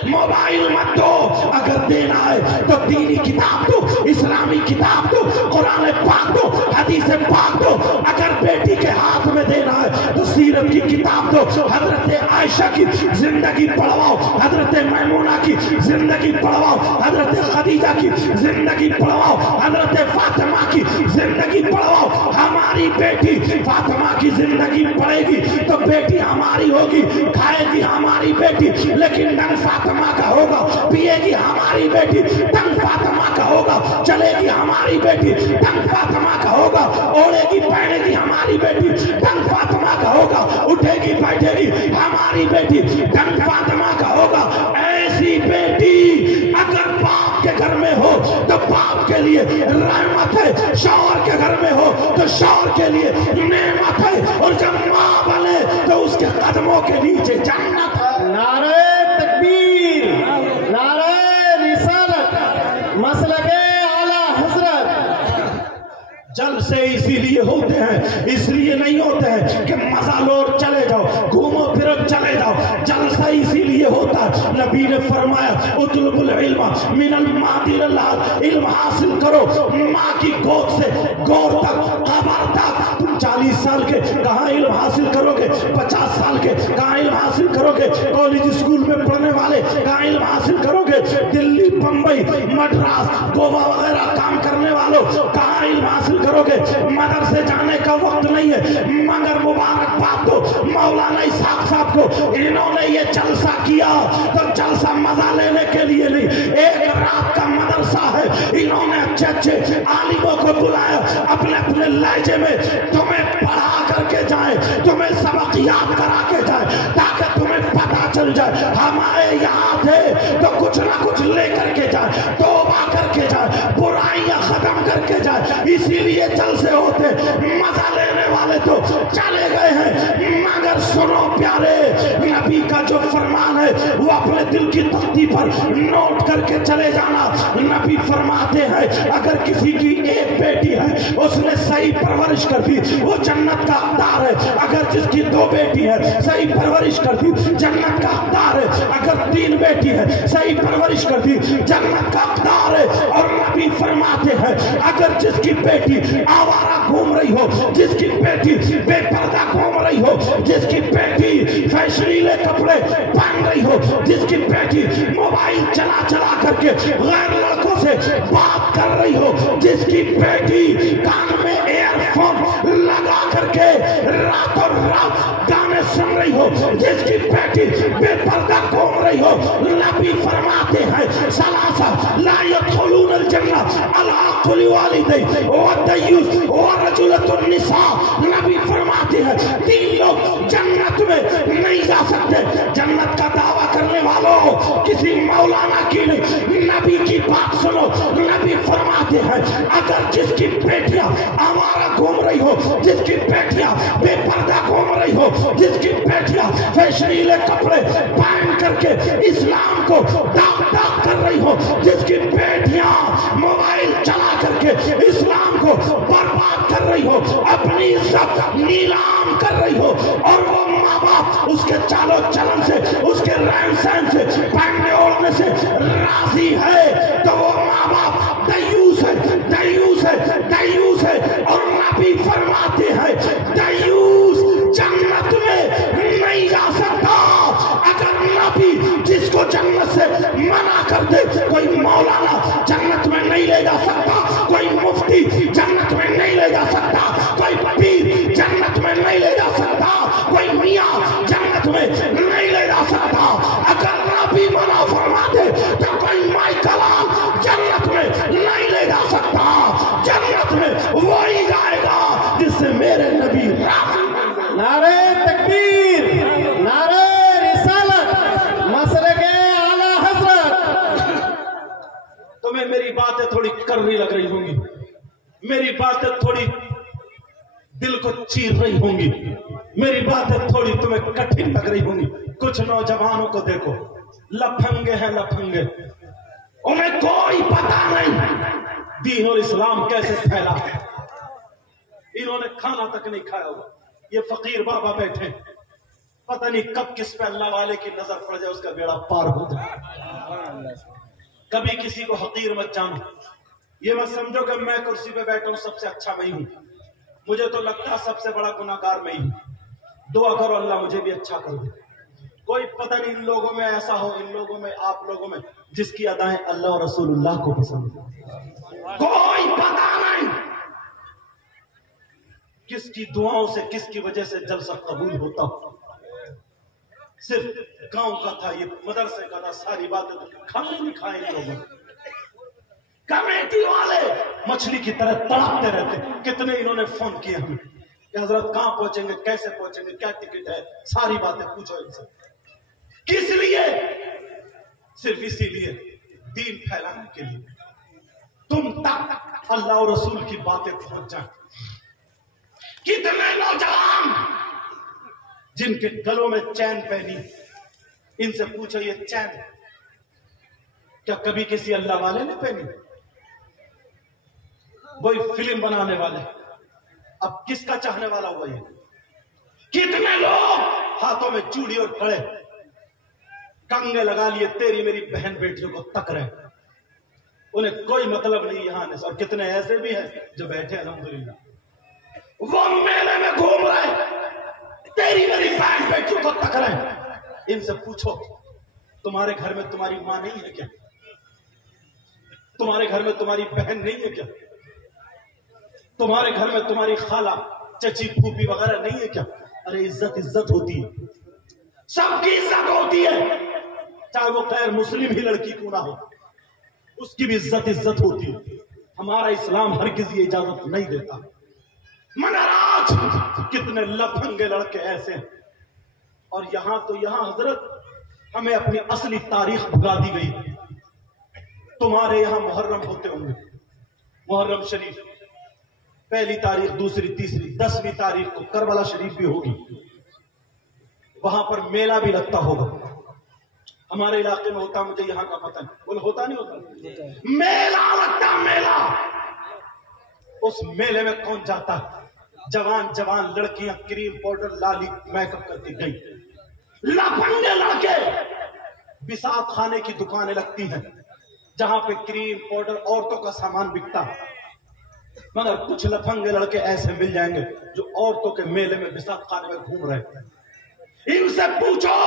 موبائل مت دو. اگر دینا ہے تو دینی کتاب دو، اسلامی کتاب دو، قرآن پاک دو، حدیث پاک دو. اگر بیٹی کے ہاتھ میں دینا ہے تو سیرت کی کتاب دو. حضرت عائشہ کی زندگی پڑھواؤ، حضرت میمونہ کی زندگی پڑھواؤ، حضرت خدیجہ کی زندگی پڑھواؤ، حضرت فاطمہ کی زندگی پڑھواؤ. ہماری بیٹی فاطمہ کی زندگی پڑھے گی تو بیٹی ہماری ہوگی. کھائے گی ہماری بیٹی لیکن ڈنگ فاطمہ کا ہوگا. پیے گی ہماری بیٹی ڈنگ فاطمہ کا ہوگا. چلے گی ہماری بیٹی ڈنگ فاطمہ کا ہوگا. اوڑھے گی پہنے گی ہماری بیٹی ڈنگ فاطمہ کا ہوگا. اٹھے گی بیٹھے گی ہماری بیٹی ڈنگ فاطمہ کا ہوگا. ایسی بیٹی اگر باپ کے گھر میں ہو تو باپ کے لیے رحمت ہے، شوہر کے گھر میں ہو تو شوہر کے لیے نعمت ہے، اور جب ماں بنے تو اس کے قدموں کے نیچے جنت ہے. نعرہ تکبیر، نعرہ رسالت، مسلک اعلی حضرت. جلسے اسی لیے ہوتے ہیں، اس لیے نہیں ہوتے ہیں کہ مزہ لو اور چلے جاؤ، گھومو پھرو چلے جاؤ. جلسہ اسی لیے ہوتا ہے. نبی نے فرمایا اطلب العلم من المہد الی اللحد. علم حاصل کرو ماں کی گود سے گور تک، قبر تک. تم 40 سال साल के कहाँ इल्म हासिल करोगे, 50 साल के कहाँ इल्म हासिल करोगे, कॉलेज स्कूल में पढ़ने वाले कहाँ इल्म हासिल करोगे, दिल्ली बम्बई मद्रास गोवा वगैरह काम करने वालों कहाँ इल्म हासिल करोगे। मदरसे जाने का वक्त नहीं है, मगर मुबारकबाद दो मौलाना इसाक साहब को, इन्होंने ये जलसा किया तो जलसा मजा लेने के लिए नहीं, एक रात का मदरसा है। इन्होंने अच्छे अच्छे आलिमों को बुलाया, अपने अपने लहजे में तुम्हें पढ़ा करके जाए, तुम्हें सबक याद करा के जाए, ताकि तुम्हें पता चल जाए हम आए यहाँ थे तो कुछ ना कुछ लेकर के जाए, तौबा करके जाए, बुराइयां खत्म करके जाए। इसीलिए जलसे होते, मजा लेने वाले तो चले गए हैं। मगर सुनो प्यारे, नबी का जो फरमान है वो अपने दिल की तख्ती पर नोट करके चले जाना। नबी फरमाते हैं अगर किसी की एक बेटी है उसने सही परवरिश कर दी वो जन्नत का हकदार है, अगर जिसकी 2 बेटी है सही परवरिश कर दी जन्नत का हकदार है, अगर 3 बेटी है सही परवरिश कर दी जन्नत का हकदार है। और नबी फरमाते हैं अगर जिसकी बेटी आवारा घूम रही हो, जिसकी बेटी बेपर्दा घूम रही हो, जिसकी बेटी फैशनीले कपड़े पहन रही हो, जिसकी बेटी मोबाइल चला चला करके गैर लड़कों से बात कर रही हो, जिसकी बेटी कान में एयरफोन लगा करके रातों रात गाने सुन रही हो, जिसकी बेटी बेपर्दा घूम रही हो, नबी फरमाते हैं सलासा ला यदखुलूनल जन्नह अल-अक़ल वालिदैन व दय्यूस व रजुलतुन निसा। नबी फरमाते हैं 3 लोग जन्नत में नहीं जा सकते। जन्नत का दावा करने वालों किसी मौलाना की नहीं, नबी की बात सुनो। नबी फरमाते हैं अगर जिसकी बेटियां आवारा घूम रही हो, जिसकी बेटियां बेपर्दा घूम रही हो, जिसकी बेटियां फैशनीले कपड़े पहन करके इस्लाम को दाग दाग कर रही हो, जिसकी बेटियां मोबाइल चला करके इस्लाम को बर्बाद कर रही हो, अपनी इज्जत नीलाम कर रही हो, और वो माँ बाप उसके चालो चलन से, उसके रहन सहन से, पहनने ओढ़ने से राजी है, तो वो माँ बाप दयूस है, दयूस है, दयूस है। और नबी फरमाते हैं दयूस जन्नत में नहीं जा सकता। अगर नबी जिसको जन्नत से मना कर दे, कोई मौलाना जन्नत में नहीं ले जा सकता, कोई मुफ्ती जन्नत में नहीं ले जा सकता, कोई पीर जन्नत में नहीं ले जा सकता, कोई मियाँ जन्नत में नहीं ले जा सकता। अगर नबी मना फरमा दे तो कोई माइकलाम जन्नत में नहीं ले जा सकता। जन्नत में वही जाएगा जिससे मेरे नबी राजी। नारे तकबीर, नारे रिसालत, मसलके आला हज़रत। तुम्हें मेरी बातें थोड़ी कड़वी लग रही होंगी, मेरी बातें थोड़ी दिल को चीर रही होंगी, मेरी बातें थोड़ी तुम्हें कठिन लग रही होंगी। कुछ नौजवानों को देखो, लफंगे हैं लफंगे, उन्हें कोई पता नहीं दीन और इस्लाम कैसे फैला है। इन्होंने खाना तक नहीं खाया होगा। ये फकीर बाबा बैठे, पता नहीं कब किस पे अल्लाह वाले की नजर पड़ जाए उसका बेड़ा पार हो जाए। कभी किसी को हकीर मत जानो, ये मत समझो कि मैं कुर्सी पे बैठा हूं सबसे अच्छा मैं हूं। मुझे तो लगता है सबसे बड़ा गुनाहगार मैं ही हूं। दुआ करो अल्लाह मुझे भी अच्छा कर दे। कोई पता नहीं इन लोगों में ऐसा हो, इन लोगों में, आप लोगों में जिसकी अदाएं अल्लाह और रसूलुल्लाह को पसंद है। कोई पता नहीं किसकी दुआओं से, किसकी वजह से जलसा कबूल होता हो। सिर्फ गांव का था, ये मदरसे का था, सारी बातें तो खाने नहीं खाए इन लोगों ने। कमेटी वाले मछली की तरह तड़पते रहते। कितने इन्होंने फोन किए हमें कि हजरत कहां पहुंचेंगे, कैसे पहुंचेंगे, क्या टिकट है, सारी बातें पूछो इनसे। किस लिए? सिर्फ इसीलिए दीन फैलाने के लिए, तुम तक अल्लाह और रसूल की बातें पहुंच जाए। कितने नौजवान जिनके गलों में चैन पहनी, इनसे पूछो ये चैन क्या कभी किसी अल्लाह वाले ने पहनी? वही फिल्म बनाने वाले, अब किसका चाहने वाला हुआ ये? कितने लोग हाथों में चूड़ी और कड़े कंगे लगा लिए, तेरी मेरी बहन बेटियों को तक रहे, उन्हें कोई मतलब नहीं यहां आने से। और कितने ऐसे भी हैं जो बैठे अल्हम्दुलिल्लाह, वो मेले में घूम तेरी मेरी बहन बेटियों को तक रहे हैं। इनसे पूछो तुम्हारे घर में तुम्हारी माँ नहीं है क्या? तुम्हारे घर में तुम्हारी बहन नहीं है क्या? तुम्हारे घर में तुम्हारी खाला चची फूफी वगैरह नहीं है क्या? अरे इज्जत इज्जत होती है, सबकी इज्जत होती है, चाहे वो गैर मुस्लिम ही लड़की क्यों ना हो, उसकी भी इज्जत इज्जत होती है। हमारा इस्लाम हर किसी ये इजाजत नहीं देता। मगर आज कितने लफंगे लड़के ऐसे हैं, और यहां तो यहां हजरत हमें अपनी असली तारीख भुला दी गई। तुम्हारे यहां मुहर्रम होते होंगे, मुहर्रम शरीफ, पहली तारीख, दूसरी, तीसरी, 10वीं तारीख को करबला शरीफ भी होगी, वहां पर मेला भी लगता होगा। हमारे इलाके में होता, मुझे यहां का पता नहीं, बोले होता नहीं होता, मेला लगता, मेला। उस मेले में कौन जाता है? जवान जवान लड़कियां क्रीम पाउडर लाली मेकअप करके गई। लफंगे लड़के, बिसात खाने की दुकानें लगती हैं जहां पे क्रीम पाउडर औरतों का सामान बिकता है, मगर कुछ लफंगे लड़के ऐसे मिल जाएंगे जो औरतों के मेले में बिसात खाने में घूम रहे हैं। इनसे पूछो,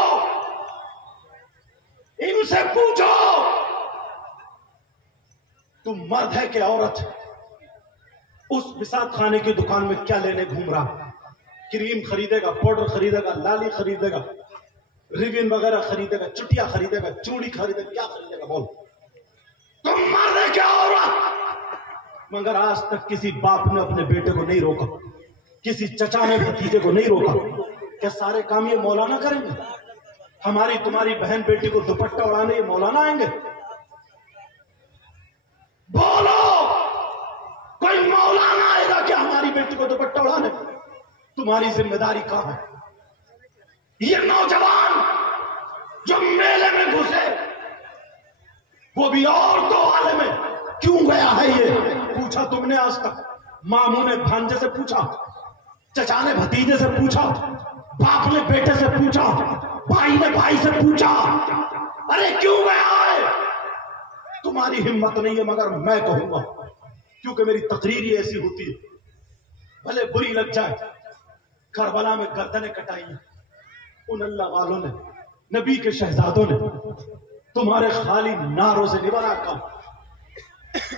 इनसे पूछो तुम मर्द है कि औरत? उस बिसात खाने की दुकान में क्या लेने घूम रहा? क्रीम खरीदेगा, पाउडर खरीदेगा, लाली खरीदेगा, रिबन वगैरह खरीदेगा, चुटिया खरीदेगा, चूड़ी खरीदेगा, क्या खरीदेगा? बोल, तुम मर्द है क्या औरत? मगर आज तक किसी बाप ने अपने बेटे को नहीं रोका, किसी चचा ने भतीजे को नहीं रोका। क्या सारे काम ये मौलाना करेंगे? हमारी तुम्हारी बहन बेटी को दुपट्टा उड़ाने ये मौलाना आएंगे? बोलो, कोई मौलाना आएगा क्या हमारी बेटी को दुपट्टा उड़ाने? तुम्हारी जिम्मेदारी कहां है? ये नौजवान जो मेले में घुसे, वो भी औरतों वाले में क्यों गया है? ये पूछा तुमने आज तक? मामू ने भांजे से पूछा, चचा ने भतीजे से पूछा, बाप ने बेटे से पूछा, भाई ने भाई से पूछा, अरे क्यों गया है? तुम्हारी हिम्मत नहीं है, मगर मैं कहूंगा, क्योंकि मेरी तकरीर ही ऐसी होती है, भले बुरी लग जाए। करबला में गर्दनें कटाई उन अल्लाह वालों ने, नबी के शहजादों ने, तुम्हारे खाली नारों से नहीं बना काम।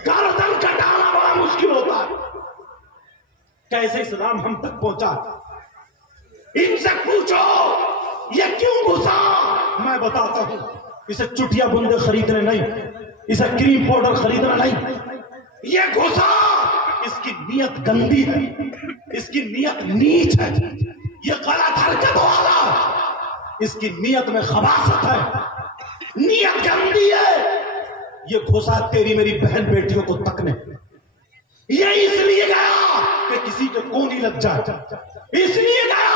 गर्दन कटाना बड़ा मुश्किल होता है। कैसे इस्लाम हम तक पहुंचा? इनसे पूछो ये क्यों घुसा? मैं बताता हूं, इसे चुटिया बुंदे खरीदने नहीं, इसे क्रीम पाउडर खरीदना नहीं, ये घुसा, इसकी नीयत गंदी है, इसकी नीयत नीच है, ये गलत हरकत वाला, इसकी नीयत में खबासत है, नीयत गंदी है। ये घुसा तेरी मेरी बहन बेटियों को तकने, ये इसलिए गया कि किसी के कोनी लग जाए, इसलिए गया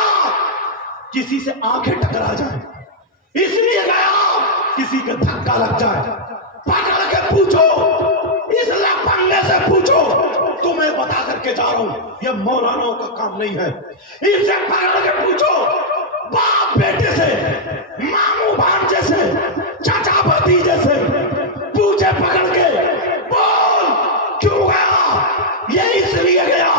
किसी से आंखें टकरा जाए, इसलिए गया किसी के धक्का लग जाए। पकड़ के पूछो, इस लफंगे से पूछो, तुम्हें बता करके जा रहा हूं, ये मौलानाओं का काम नहीं है। इनसे पकड़ के पूछो, बाप बेटे से, मामू भांजे से, चाचा भतीजे से पूछे पकड़ के, बोल क्यों गया? ये इसलिए गया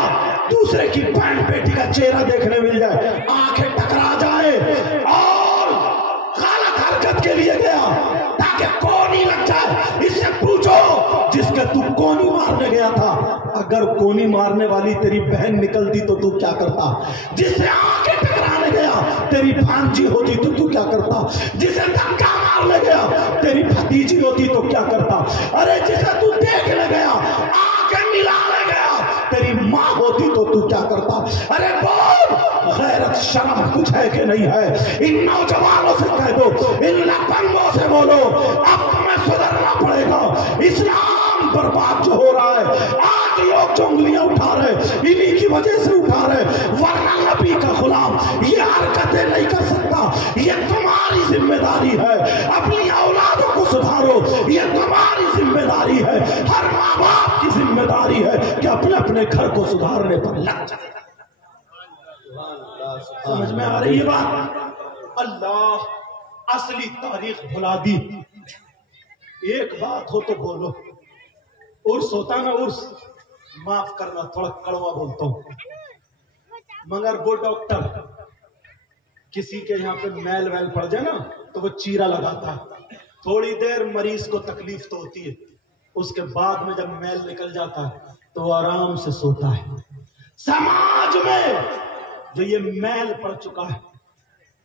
दूसरे की बहन बेटी का चेहरा देखने मिल जाए, आंखें टकरा जाए, और गलत हरकत के लिए गया ताकि कोनी लग जाए। इससे पूछो जिसके तू कोनी मारने गया था, अगर कोनी मारने वाली तेरी बहन निकलती तो तू क्या करता? जिससे आंखें टकराने गया तेरी भांजी होती तो तू क्या करता? जिसे धक्का मारने गया तेरी भतीजी होती तो क्या करता? अरे जिसे तू देखने गया, आंखें मिलाने गया, तेरी माँ होती तो तू क्या करता? अरे बोल, गैरत शर्म कुछ है कि नहीं है? इन नौजवानों से कह दो, इन लफंगों से बोलो, अब तुम्हें सुधरना पड़ेगा। इस्लाम बर्बाद जो हो रहा है, आज लोग जो उंगलियां उठा रहे, इन्हीं की वजह से उठा रहे, वरना नबी का गुलाम ये हरकतें नहीं कर सकता। ये तुम्हारी जिम्मेदारी है, अपनी औलादों को सुधारो, ये तुम्हारी जिम्मेदारी है, हर माँ बाप की जिम्मेदारी है कि अपने अपने घर को सुधारने पर लग जाए। समझ में आ रही है बात? अल्लाह असली तारीख भुला दी। एक बात हो तो बोलो, उर्स होता ना, उर्स, माफ करना थोड़ा कड़वा बोलता हूं, मगर वो डॉक्टर کسی کے یہاں پہ میل ویل پڑ جائے نا تو وہ چیرا لگاتا ہے، تھوڑی دیر مریض کو تکلیف تو ہوتی ہے، اس کے بعد میں جب میل نکل جاتا ہے تو وہ آرام سے سوتا ہے۔ سماج میں جو یہ میل پڑ چکا ہے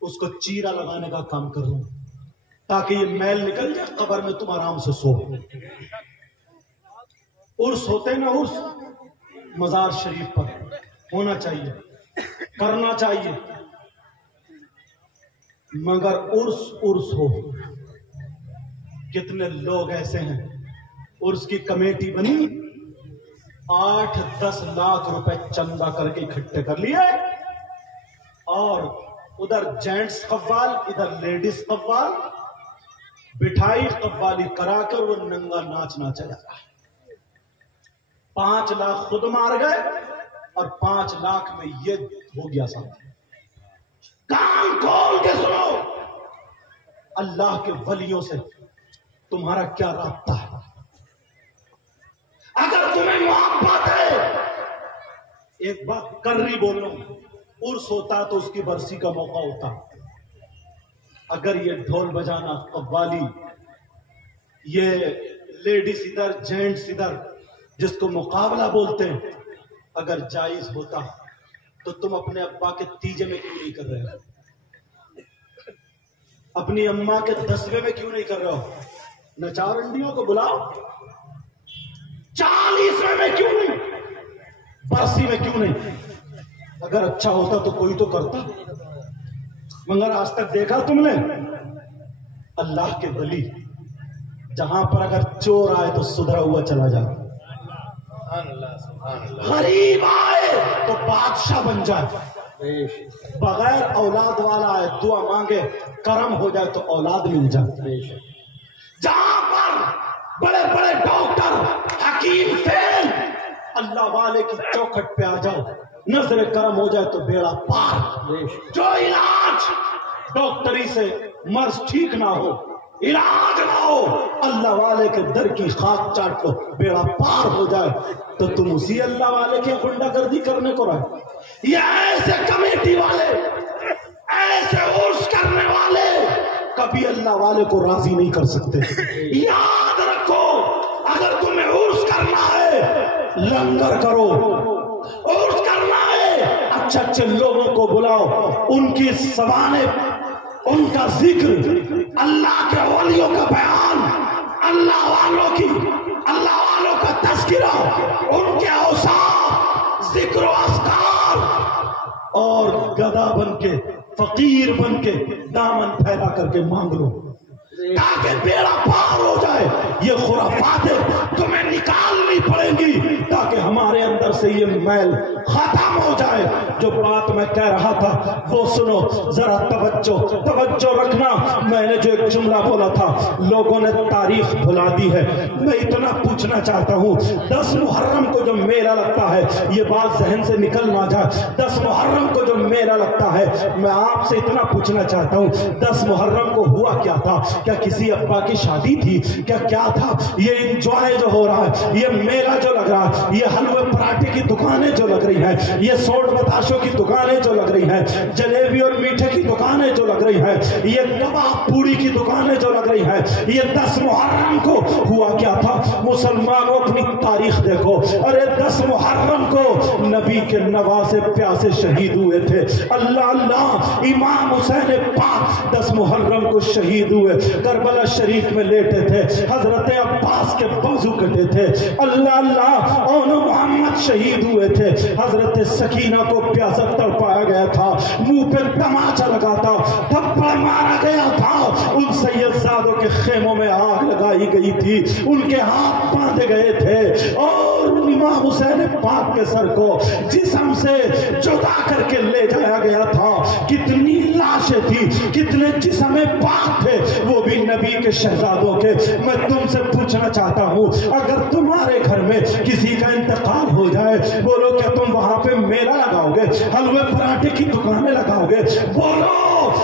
اس کو چیرا لگانے کا کام کر رہا ہوں تاکہ یہ میل نکل جائے، قبر میں تم آرام سے سو۔ عرس ہوتے نا، عرس مزار شریف پر ہونا چاہیے، کرنا چاہیے، مگر عرس عرس ہو۔ کتنے لوگ ایسے ہیں عرس کی کمیٹی بنی، 8-10 لاکھ روپے چندہ کر کے اکٹھے کر لیے، اور ادھر جینٹس قوال ادھر لیڈیز قوال، بٹھائی قوالی کرا کر وہ ننگا ناچ ناچا جا رہا ہے۔ 5 لاکھ خود مار گئے اور 5 لاکھ میں یہ ہو گیا سب۔ کان کھول کے سنو، اللہ کے ولیوں سے تمہارا کیا رابطہ ہے؟ اگر تمہیں محبت ہے، ایک بات کر رہی بولو، عرس ہوتا تو اس کی برسی کا موقع ہوتا، اگر یہ ڈھول بجانا، قوالی، یہ لیڈیز ادھر جینٹس ادھر جس کو مقابلہ بولتے ہیں، اگر جائز ہوتا تو تم اپنے ابا کے تیجے میں کیوں نہیں کر رہے ہو؟ اپنی اماں کے 10ویں میں کیوں نہیں کر رہے ہو؟ نچارنڈیوں کو بلاؤ، 40ویں میں کیوں نہیں؟ برسی میں کیوں نہیں؟ اگر اچھا ہوتا تو کوئی تو کرتا، مگر آج تک دیکھا تم نے؟ اللہ کے ولی جہاں پر اگر چور آئے تو سدھرا ہوا چلا جائے، غریب آئے تو بادشاہ بن جائے، بغیر اولاد والا آئے دعا مانگے کرم ہو جائے تو اولاد مل جائے۔ جہاں پر بڑے بڑے ڈاکٹر حکیم فیل، اللہ والے کی چوکھٹ پہ آ جاؤ، نظر کرم ہو جائے تو بیڑا پار۔ جو علاج ڈاکٹری سے مرض ٹھیک نہ ہو، علاج نہ ہو، اللہ والے کے در کی خاک چاٹ کو بیڑا پار ہو جائے تو تم اسی اللہ والے کی غنڈہ گردی کرنے کو رہے۔ یہ ایسے کمیٹی والے، ایسے عرس کرنے والے کبھی اللہ والے کو راضی نہیں کر سکتے۔ یاد رکھو، اگر تمہیں عرس کرنا ہے لنگر کرو، عرس کرنا ہے اچھے اچھے لوگوں کو بلاؤ، ان کی زبانیں، ان کا ذکر، اللہ کے ولیوں کا بیان، اللہ والوں کا تذکرہ، ان کے اوصاف، ذکر و اذکار، اور گدھا بن کے، فقیر بن کے دامن پھیلا کر کے مانگ لو تاکہ بیڑا پار ہو جائے۔ یہ خرافاتیں تمہیں نکالنی پڑیں گی تاکہ ہمارے اندر سے یہ میل ختم ہو جائے۔ جو بات میں کہہ رہا تھا وہ سنو ذرا، توجہ رکھنا۔ میں نے جو ایک جملہ بولا تھا، لوگوں نے تاریخ بھلا دی ہے۔ میں اتنا پوچھنا چاہتا ہوں، 10 محرم کو جو میلہ لگتا ہے، یہ بات ذہن سے نکل نہ جائے، 10 محرم کو جو میلہ لگتا ہے، میں آپ سے اتنا پوچھنا چاہتا ہوں، 10 محرم کو ہوا کیا تھا؟ کیا کسی ابا کی شادی تھی؟ کیا تھا؟ یہ انجوائے جو ہو رہا ہے، یہ میلہ جو لگ رہا ہے، یہ حلوے پراٹھے کی دکانیں جو لگ رہی ہیں، یہ سوٹ بتاشوں کی دکانیں جو لگ رہی ہیں، جلیبی اور میٹھے کی دکانیں جو لگ رہی ہیں، یہ کباب پوڑی کی دکانیں جو لگ رہی ہیں، یہ 10 محرم کو ہوا کیا تھا؟ مسلمانوں اپنی تاریخ دیکھو، ارے 10 محرم کو نبی کے نوازے پیاسے شہید ہوئے تھے۔ اللہ، امام حسین پاک 10 محرم کو شہید ہوئے، کربلا شریف میں لیٹے تھے، حضرت عباس کے بازو کٹے تھے۔ اللہ، اون محمد شہید ہوئے تھے، حضرت سکینہ کو پیاسا تڑپایا گیا تھا، منہ پہ تماچا لگا تھا، تھپڑ مارا گیا تھا، ان سید زادوں کے خیموں میں آگ لگائی گئی تھی، ان کے ہاتھ باندھے گئے تھے، اور امام حسین پاک کے سر کو جسم سے جدا کر کے لے جایا گیا تھا۔ کتنی لاشیں تھی، کتنے جسم پاک تھے، وہ بھی नबी के शहजादों के, मैं तुमसे पूछना चाहता हूँ, अगर तुम्हारे घर में किसी का इंतकाल हो जाए, बोलो क्या तुम वहां पे मेला लगाओगे, हलवे पराठे की दुकानें लगाओगे, बोलो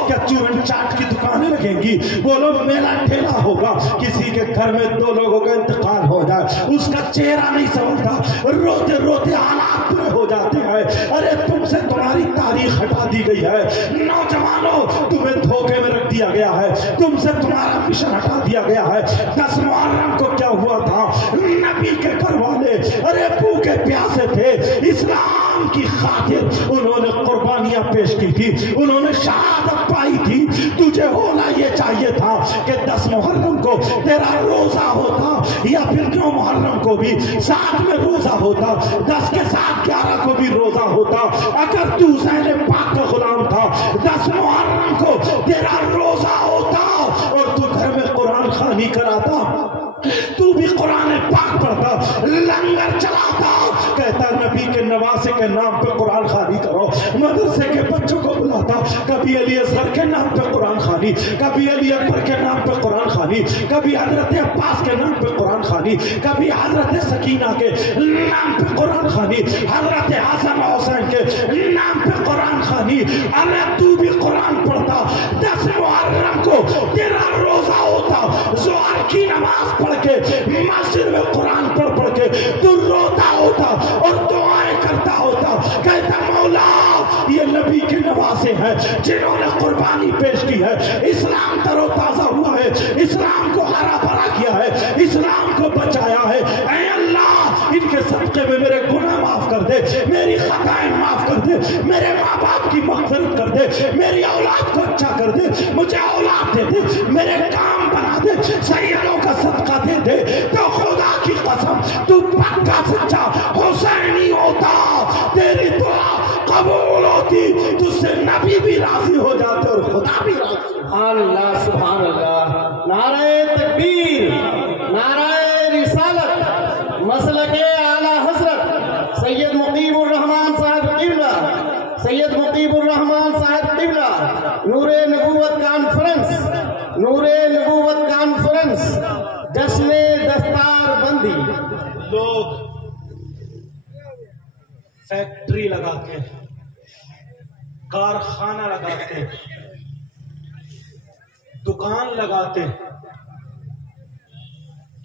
क्या चूरन चाट की दुकानें लगेंगी, बोलो मेला ठेला होगा। किसी के घर में दो लोगों का इंतकाल हो जाए, उसका चेहरा नहीं संभलता, रोते रोते हालात पूरे हो जाते हैं। अरे तुमसे तुम्हारी तारीख हटा दी गई है, नौजवानों तुम्हें धोखे में रख दिया गया है, तुमसे तुम्हारा मिशन हटा दिया गया है। 10 मुहर्रम को क्या हुआ था, नबी के घर वाले अरे भूखे प्यासे थे, इस्लाम की खातिर उन्होंने कुर्बानियां पेश की थी, उन्होंने शहादत पाई थी। तुझे होना ये चाहिए था कि 10 मुहर्रम को तेरा रोजा होता, या फिर 9 मुहर्रम को भी साथ में रोजा होता, 10 के साथ 11 को भी रोजा होता। अगर तू हुसैन पाक का गुलाम था, 10 मुहर्रम को तेरा रोजा होता और तू घर में कुरान खानी कराता, तू भी कुरान पाक पढ़ता, लंगर चलाता, कहता नबी के नवासे के नाम पे कुरान खानी करो, मदरसे के बच्चों को बुलाता, कभी अली असगर के नाम पे कुरान खानी, कभी अली अकबर के नाम पे कुरान खानी, कभी हजरत अब्बास के नाम पे कुरान खानी, कभी हजरत सकीना के नाम पे कुरान खानी, हजरत हसन हुसैन के नाम पे कुरान खानी। अरे तू भी कुरान पढ़ता, 10 मुहर्रम को तेरा रोजा होता, ज़ोहर की नमाज पढ़ के मस्जिद में कुरान पढ़ के तू रोता होता और दुआएं करता होता, कहता मौला ये नबी के नवासे हैं जिन्होंने कुर्बानी पेश की है, इस्लाम तरोताजा हुआ है, इस्लाम को हरा भरा किया है, इस्लाम को बचाया है। ऐ अल्लाह इनके सदक़े में मेरे गुनाह माफ कर दे, मेरी खताएं माफ कर दे, मेरे माँ बाप की मग़फ़िरत कर दे, मेरी औलाद को अच्छा कर दे, मुझे औलाद दे दे, मेरे काम बना दे, सैयदों का सदका दे दे। तो खुदा की कसम तू पक्का सच्चा हुसैनी होता, तेरी दुआ कबूल होती, तुझसे नबी भी राजी हो जाते और खुदा भी राजी। अल्लाह सुभान अल्लाह, नारे तकबीर, नारे रिसालत, मसलके आला हजरत सैयद मुकीबुर रहमान साहब किबला, सैयद मुकीबुर रहमान साहब किबला, नूरे नबूवत कॉन्फ्रेंस, नूरे नबूवत कॉन्फ्रेंस, जश्न दस्तार बंदी। लोग फैक्ट्री लगाते हैं, कारखाना लगाते हैं, दुकान लगाते हैं,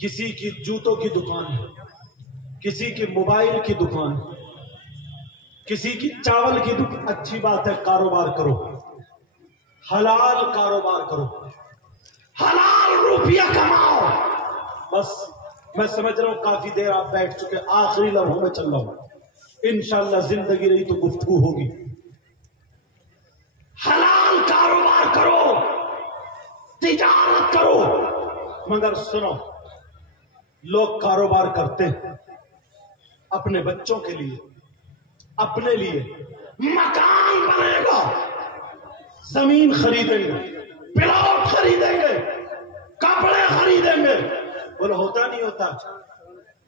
किसी की जूतों की दुकान है, किसी की मोबाइल की दुकान, किसी की चावल की दुकान। अच्छी बात है, कारोबार करो, हलाल कारोबार करो, हलाल रुपया कमाओ। बस मैं समझ रहा हूं काफी देर आप बैठ चुके, आखिरी लम्हों में चल रहा हूं, इंशाअल्लाह जिंदगी रही तो गुफ्तगू होगी। हलाल कारोबार करो, तिजारत करो, मगर सुनो, लोग कारोबार करते हैं अपने बच्चों के लिए, अपने लिए, मकान बनेगा, जमीन खरीदेंगे, प्लॉट खरीदेंगे, कपड़े खरीदेंगे, बोलो होता नहीं होता।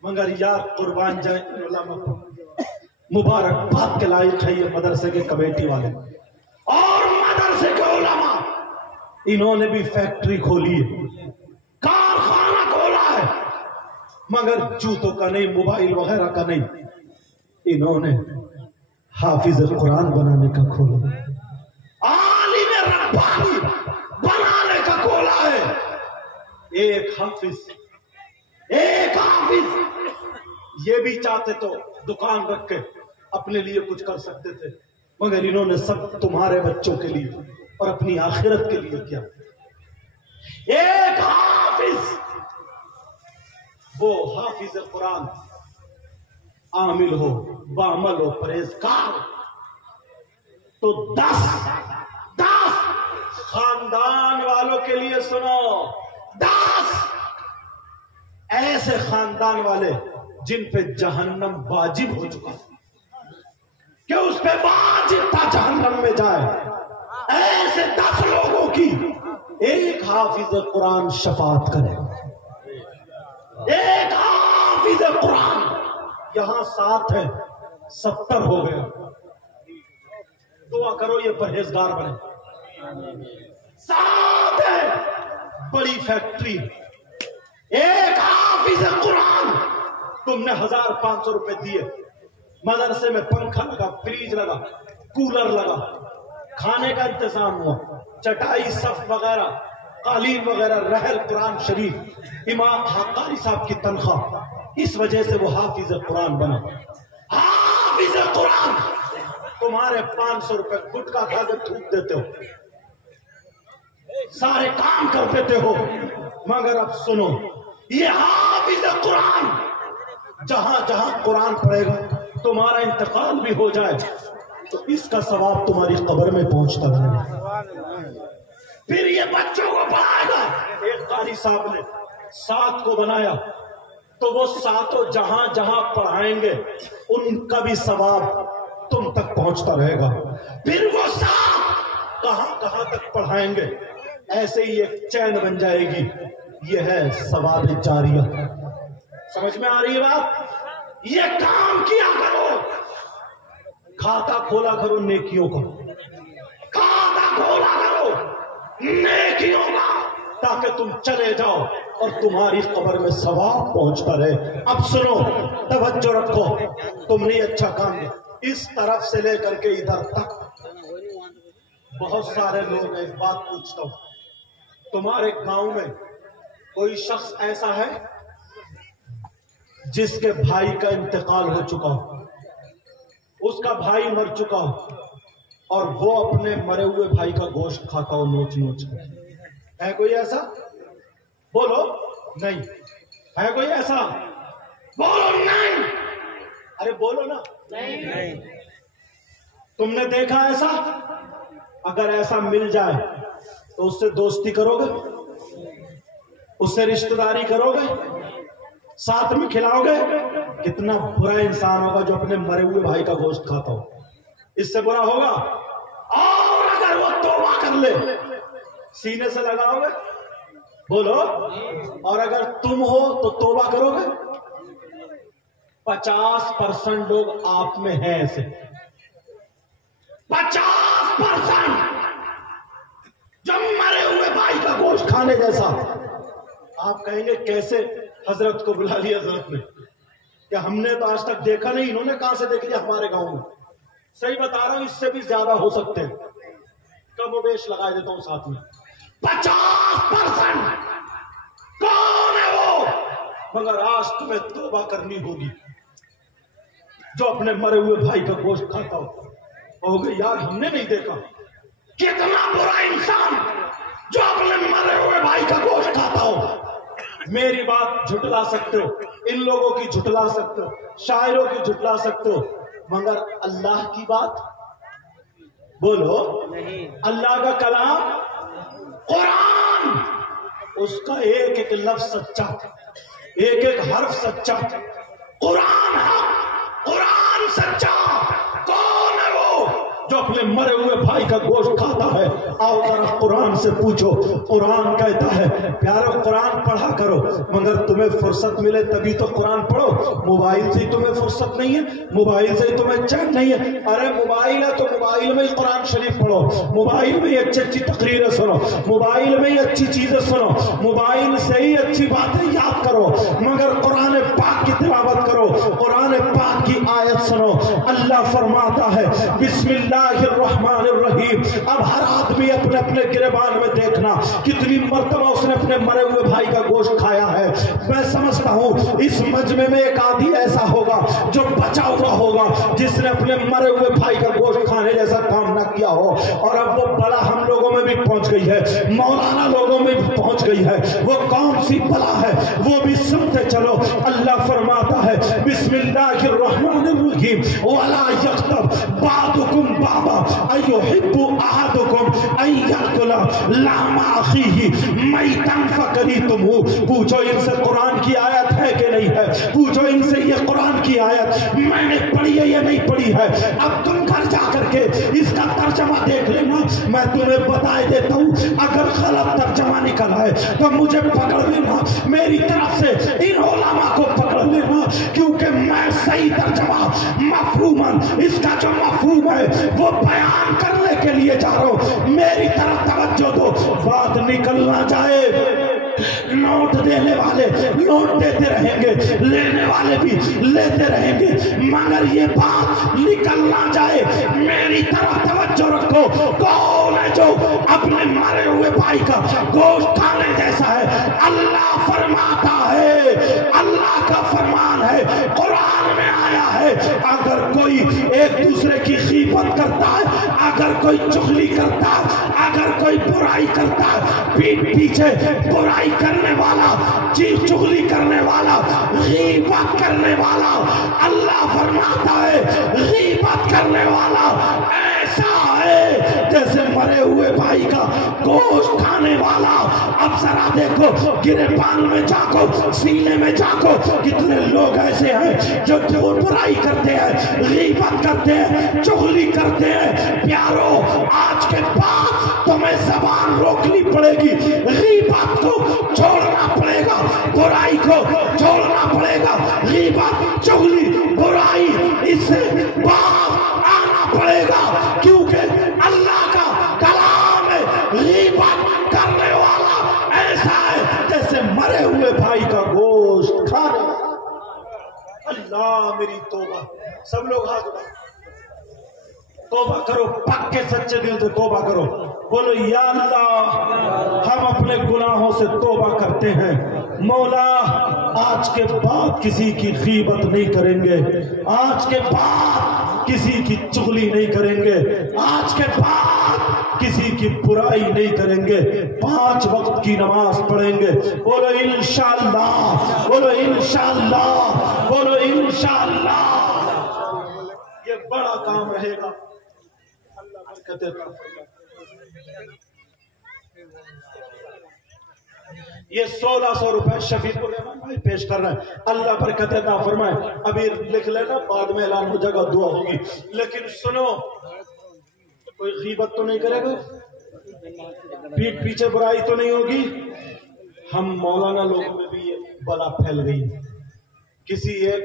मगर यार कुर्बान जाए उलमा को, मुबारकबाद के लायक है ये मदरसे के कमेटी वाले और मदरसे के उलमा, इन्होंने भी फैक्ट्री खोली है, कारखाना खोला है, मगर जूतों का नहीं, मोबाइल वगैरह का नहीं, इन्होंने हाफिज कुरान बनाने का खोला, आलिम रब्बानी बनाने का खोला है। एक हाफिज ये भी चाहते तो दुकान रख के अपने लिए कुछ कर सकते थे, मगर इन्होंने सब तुम्हारे बच्चों के लिए और अपनी आखिरत के लिए किया। एक हाफिज, वो हाफिज कुरान आमिल हो, बामल हो, परहेजगार, तो 10 खानदान वालों के लिए सुनो, 10 ऐसे खानदान वाले जिन पे जहन्नम वाजिब हो चुका कि उस पे वाजिब था जहन्नम में जाए, ऐसे 10 लोगों की एक हाफिज कुरान शफात करे। एक हाफिज कुरान, यहां 7 है, 70 हो गए। दुआ करो ये परहेजगार बने। 7 है, बड़ी फैक्ट्री, एक हाफिज कुरान तुमने 1500 रुपए दिए, मदरसे में पंखा लगा, फ्रिज लगा, कूलर लगा, खाने का इंतजाम हुआ, चटाई सफ वगैरह, कालीन वगैरह, रहल कुरान शरीफ, इमाम कारी साहब की तनख्वाह, इस वजह से वो हाफिज कुरान बना। हाफिज कुरान तुम्हारे 500 रुपए गुटखा खा के थूक देते हो, सारे काम कर देते हो, मगर अब सुनो, ये हाफिज कुरान जहां जहां कुरान पढ़ेगा, तुम्हारा इंतकाल भी हो जाए तो इसका सवाब तुम्हारी कब्र में पहुंचता रहेगा। फिर ये बच्चों को पढ़ाएगा। एक कारी साहब ने 7 को बनाया, तो वो 7 जहां जहां पढ़ाएंगे उनका भी सवाब तुम तक पहुंचता रहेगा। फिर वो 7 कहां कहां तक पढ़ाएंगे, ऐसे ही एक चैन बन जाएगी। ये है सवाब जारिया। समझ में आ रही है बात? ये काम किया करो, खाता खोला करो नेकियों का, खाता खोला करो नेकियों का, ताकि तुम चले जाओ और तुम्हारी कब्र में सवाब पहुंचता रहे। अब सुनो, तवज्जो रखो, तुमने अच्छा काम किया, इस तरफ से लेकर के इधर तक बहुत सारे लोग हैं। बात पूछता हूं, तुम्हारे गांव में कोई शख्स ऐसा है जिसके भाई का इंतकाल हो चुका हो, उसका भाई मर चुका हो और वो अपने मरे हुए भाई का गोश्त खाता हो नोच नोच कर? है कोई ऐसा? बोलो नहीं। है कोई ऐसा? बोलो नहीं। अरे बोलो ना। नहीं। तुमने देखा ऐसा? अगर ऐसा मिल जाए तो उससे दोस्ती करोगे, उससे रिश्तेदारी करोगे, साथ में खिलाओगे? कितना बुरा इंसान होगा जो अपने मरे हुए भाई का गोश्त खाता हो, इससे बुरा होगा। और अगर वो तौबा कर ले, सीने से लगाओगे? बोलो। और अगर तुम हो तो तौबा करोगे? 50% लोग आप में हैं ऐसे, 50% जो मरे हुए भाई का गोश्त खाने जैसा। आप कहेंगे कैसे हजरत को बुला लिया हजरत ने? कि हमने तो आज तक देखा नहीं, इन्होंने कहां से देख लिया हमारे गांव में? सही बता रहा हूं, इससे भी ज्यादा हो सकते हैं, कम बेश लगा देता हूं साथ में। 50% कौन है वो? मगर आज तुम्हें तौबा करनी होगी। जो अपने मरे हुए भाई का गोश्त खाता हो, कहोगे यार हमने नहीं देखा। कितना बुरा इंसान जो अपने मरे हुए भाई का गोश्त खाता हो। मेरी बात झुटला सकते हो, इन लोगों की झुटला सकते हो, शायरों की झुटला सकते हो, मगर अल्लाह की बात बोलो नहीं। अल्लाह का कलाम कुरान, उसका एक एक लफ्ज सच्चा, एक एक हर्फ सच्चा। कुरान हक, कुरान सच्चा। कौन है वो जो अपने मरे हुए भाई का गोश्त खाता है? आओ जरा कुरान से पूछो। कुरान कहता है प्यारो कुरान पढ़ा करो, मगर तुम्हें फुर्सत मिले तभी तो कुरान पढ़ो। मोबाइल से ही तुम्हें फुर्सत नहीं है, मोबाइल से ही तुम्हें चैन नहीं है। अरे मोबाइल है तो मोबाइल में ही कुरान शरीफ पढ़ो, मोबाइल में ही अच्छी अच्छी तकरीरें सुनो, मोबाइल में ही अच्छी चीजें सुनो, मोबाइल से ही अच्छी बातें याद करो, मगर कुरान पाक की तिलावत करो, कुरान पाक की आयत सुनो। अल्लाह फरमाता है बिस्मिल्लाहिर्रहमानिर्रहीम। अब हर आदमी अपने अपने गिरबान में देखना कितनी मर्तबा उसने अपने मरे हुए भाई का गोश्त खाया है। मैं समझता हूं इस मजमे में एक आदमी ऐसा होगा जो बचा हुआ होगा, जिसने अपने मरे हुए भाई का गोश्त खाने जैसा काम ना किया हो। और अब वो बला हम लोगों में भी पहुंच गई है, मौलाना लोगों में भी पहुंच गई है। वो कौन सी बला है वो भी सुनते चलो। अल्लाह फरमाता है बिस्मिल्लाहिर्रहमानिर्रहीम वला यख्तब बादुकुम बाबा अयुहिब्बु अहदुकुम अन याकुला लामा अखीही मैतन फकरीतुमू। पूछो इनसे कुरान की आयत है कि नहीं है, पूछो इनसे ये कुरान की आयत मैंने पढ़ी है या नहीं पढ़ी है। अब तुम घर जाकर के इसका तर्जमा देख लेना, मैं तुम्हें बताए देता हूं। अगर गलत तर्जमा निकला है तो मुझे पकड़ लेना, मेरी तरफ से इन उलमा को पकड़ लेना, क्योंकि मैं सही तर्जमा मफहूमन इसका जो मफहूम है वो बयान करने के लिए जा रहा हूं। मेरी तरफ तवज्जो दो, बात निकल ना जाए। नोट देने वाले नोट देते रहेंगे, लेने वाले भी लेते रहेंगे, मगर ये बात निकल ना जाए। मेरी तरफ तवज्जो रखो, कौन है जो अपने मरे हुए भाई का गोश्त खाने जैसा है? अल्लाह फरमाता है, अल्लाह का फरमान है, कुरान में आया है, अगर कोई एक दूसरे की गीबत करता है, अगर कोई चुगली करता है, अगर कोई बुराई करता है, पीठ पीछे बुराई करने वाला, चुगली करने वाला, गीबत करने वाला, अल्लाह फरमाता है गीबत करने वाला ऐसा है जैसे मरे हुए भाई का गोश्त खाने वाला। अब जरा देखो, गिरेबान में जाको, सीने में जाको, कितने लोग ऐसे हैं जो बुराई करते हैं, गीबत करते हैं, चुगली करते हैं। प्यारो, आज के बाद तुम्हें ज़बान रोकनी पड़ेगी, गीबत को छोड़ना पड़ेगा, बुराई को छोड़ना पड़ेगा, गीबत, चुगली, बुराई, इससे बाहर आना पड़ेगा, क्योंकि अल्लाह का कलाम है, गीबत करने वाला ऐसा है जैसे मरे हुए भाई का गोश्त खाने। अल्लाह मेरी तौबा, सब लोग हाथ उठाओ, तौबा करो, पक्के सच्चे दिल से तौबा करो, बोलो या अल्लाह हम अपने गुनाहों से तौबा करते हैं, मौला आज के बाद किसी की गीबत नहीं करेंगे, आज के बाद किसी की चुगली नहीं करेंगे, आज के बाद किसी की बुराई नहीं करेंगे, 5 वक्त की नमाज पढ़ेंगे। बोलो इंशाअल्लाह, बोलो इंशाअल्लाह, बोलो इंशाअल्लाह। ये बड़ा काम रहेगा, अल्लाह बरकत देता। ये 1600 रुपए शफीकुर रहमान भाई पेश कर रहे हैं, अल्लाह बरकत अता फरमाए। अभी लिख लेना, बाद में ऐलान हो जाएगा, दुआ होगी। लेकिन सुनो, कोई गीबत तो नहीं करेगा, पीठ पीछे बुराई तो नहीं होगी। हम मौलाना लोगों में भी ये बला फैल गई, किसी एक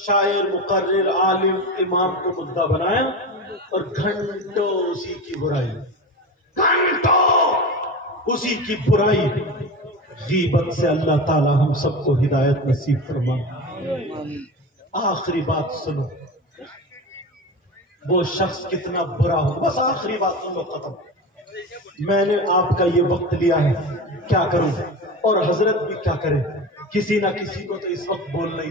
शायर, मुकर्रिर, आलिम, इमाम को मुद्दा बनाया और घंटों उसी की बुराई, घंटों उसी की बुराई। गीबत से अल्लाह ताला हम सबको हिदायत नसीब फरमाए। आखिरी बात सुनो, वो शख्स कितना बुरा हो, बस आखिरी बात सुन लो, खत्म। मैंने आपका ये वक्त लिया है, क्या करूं, और हजरत भी क्या करे, किसी ना किसी को तो इस वक्त बोलना ही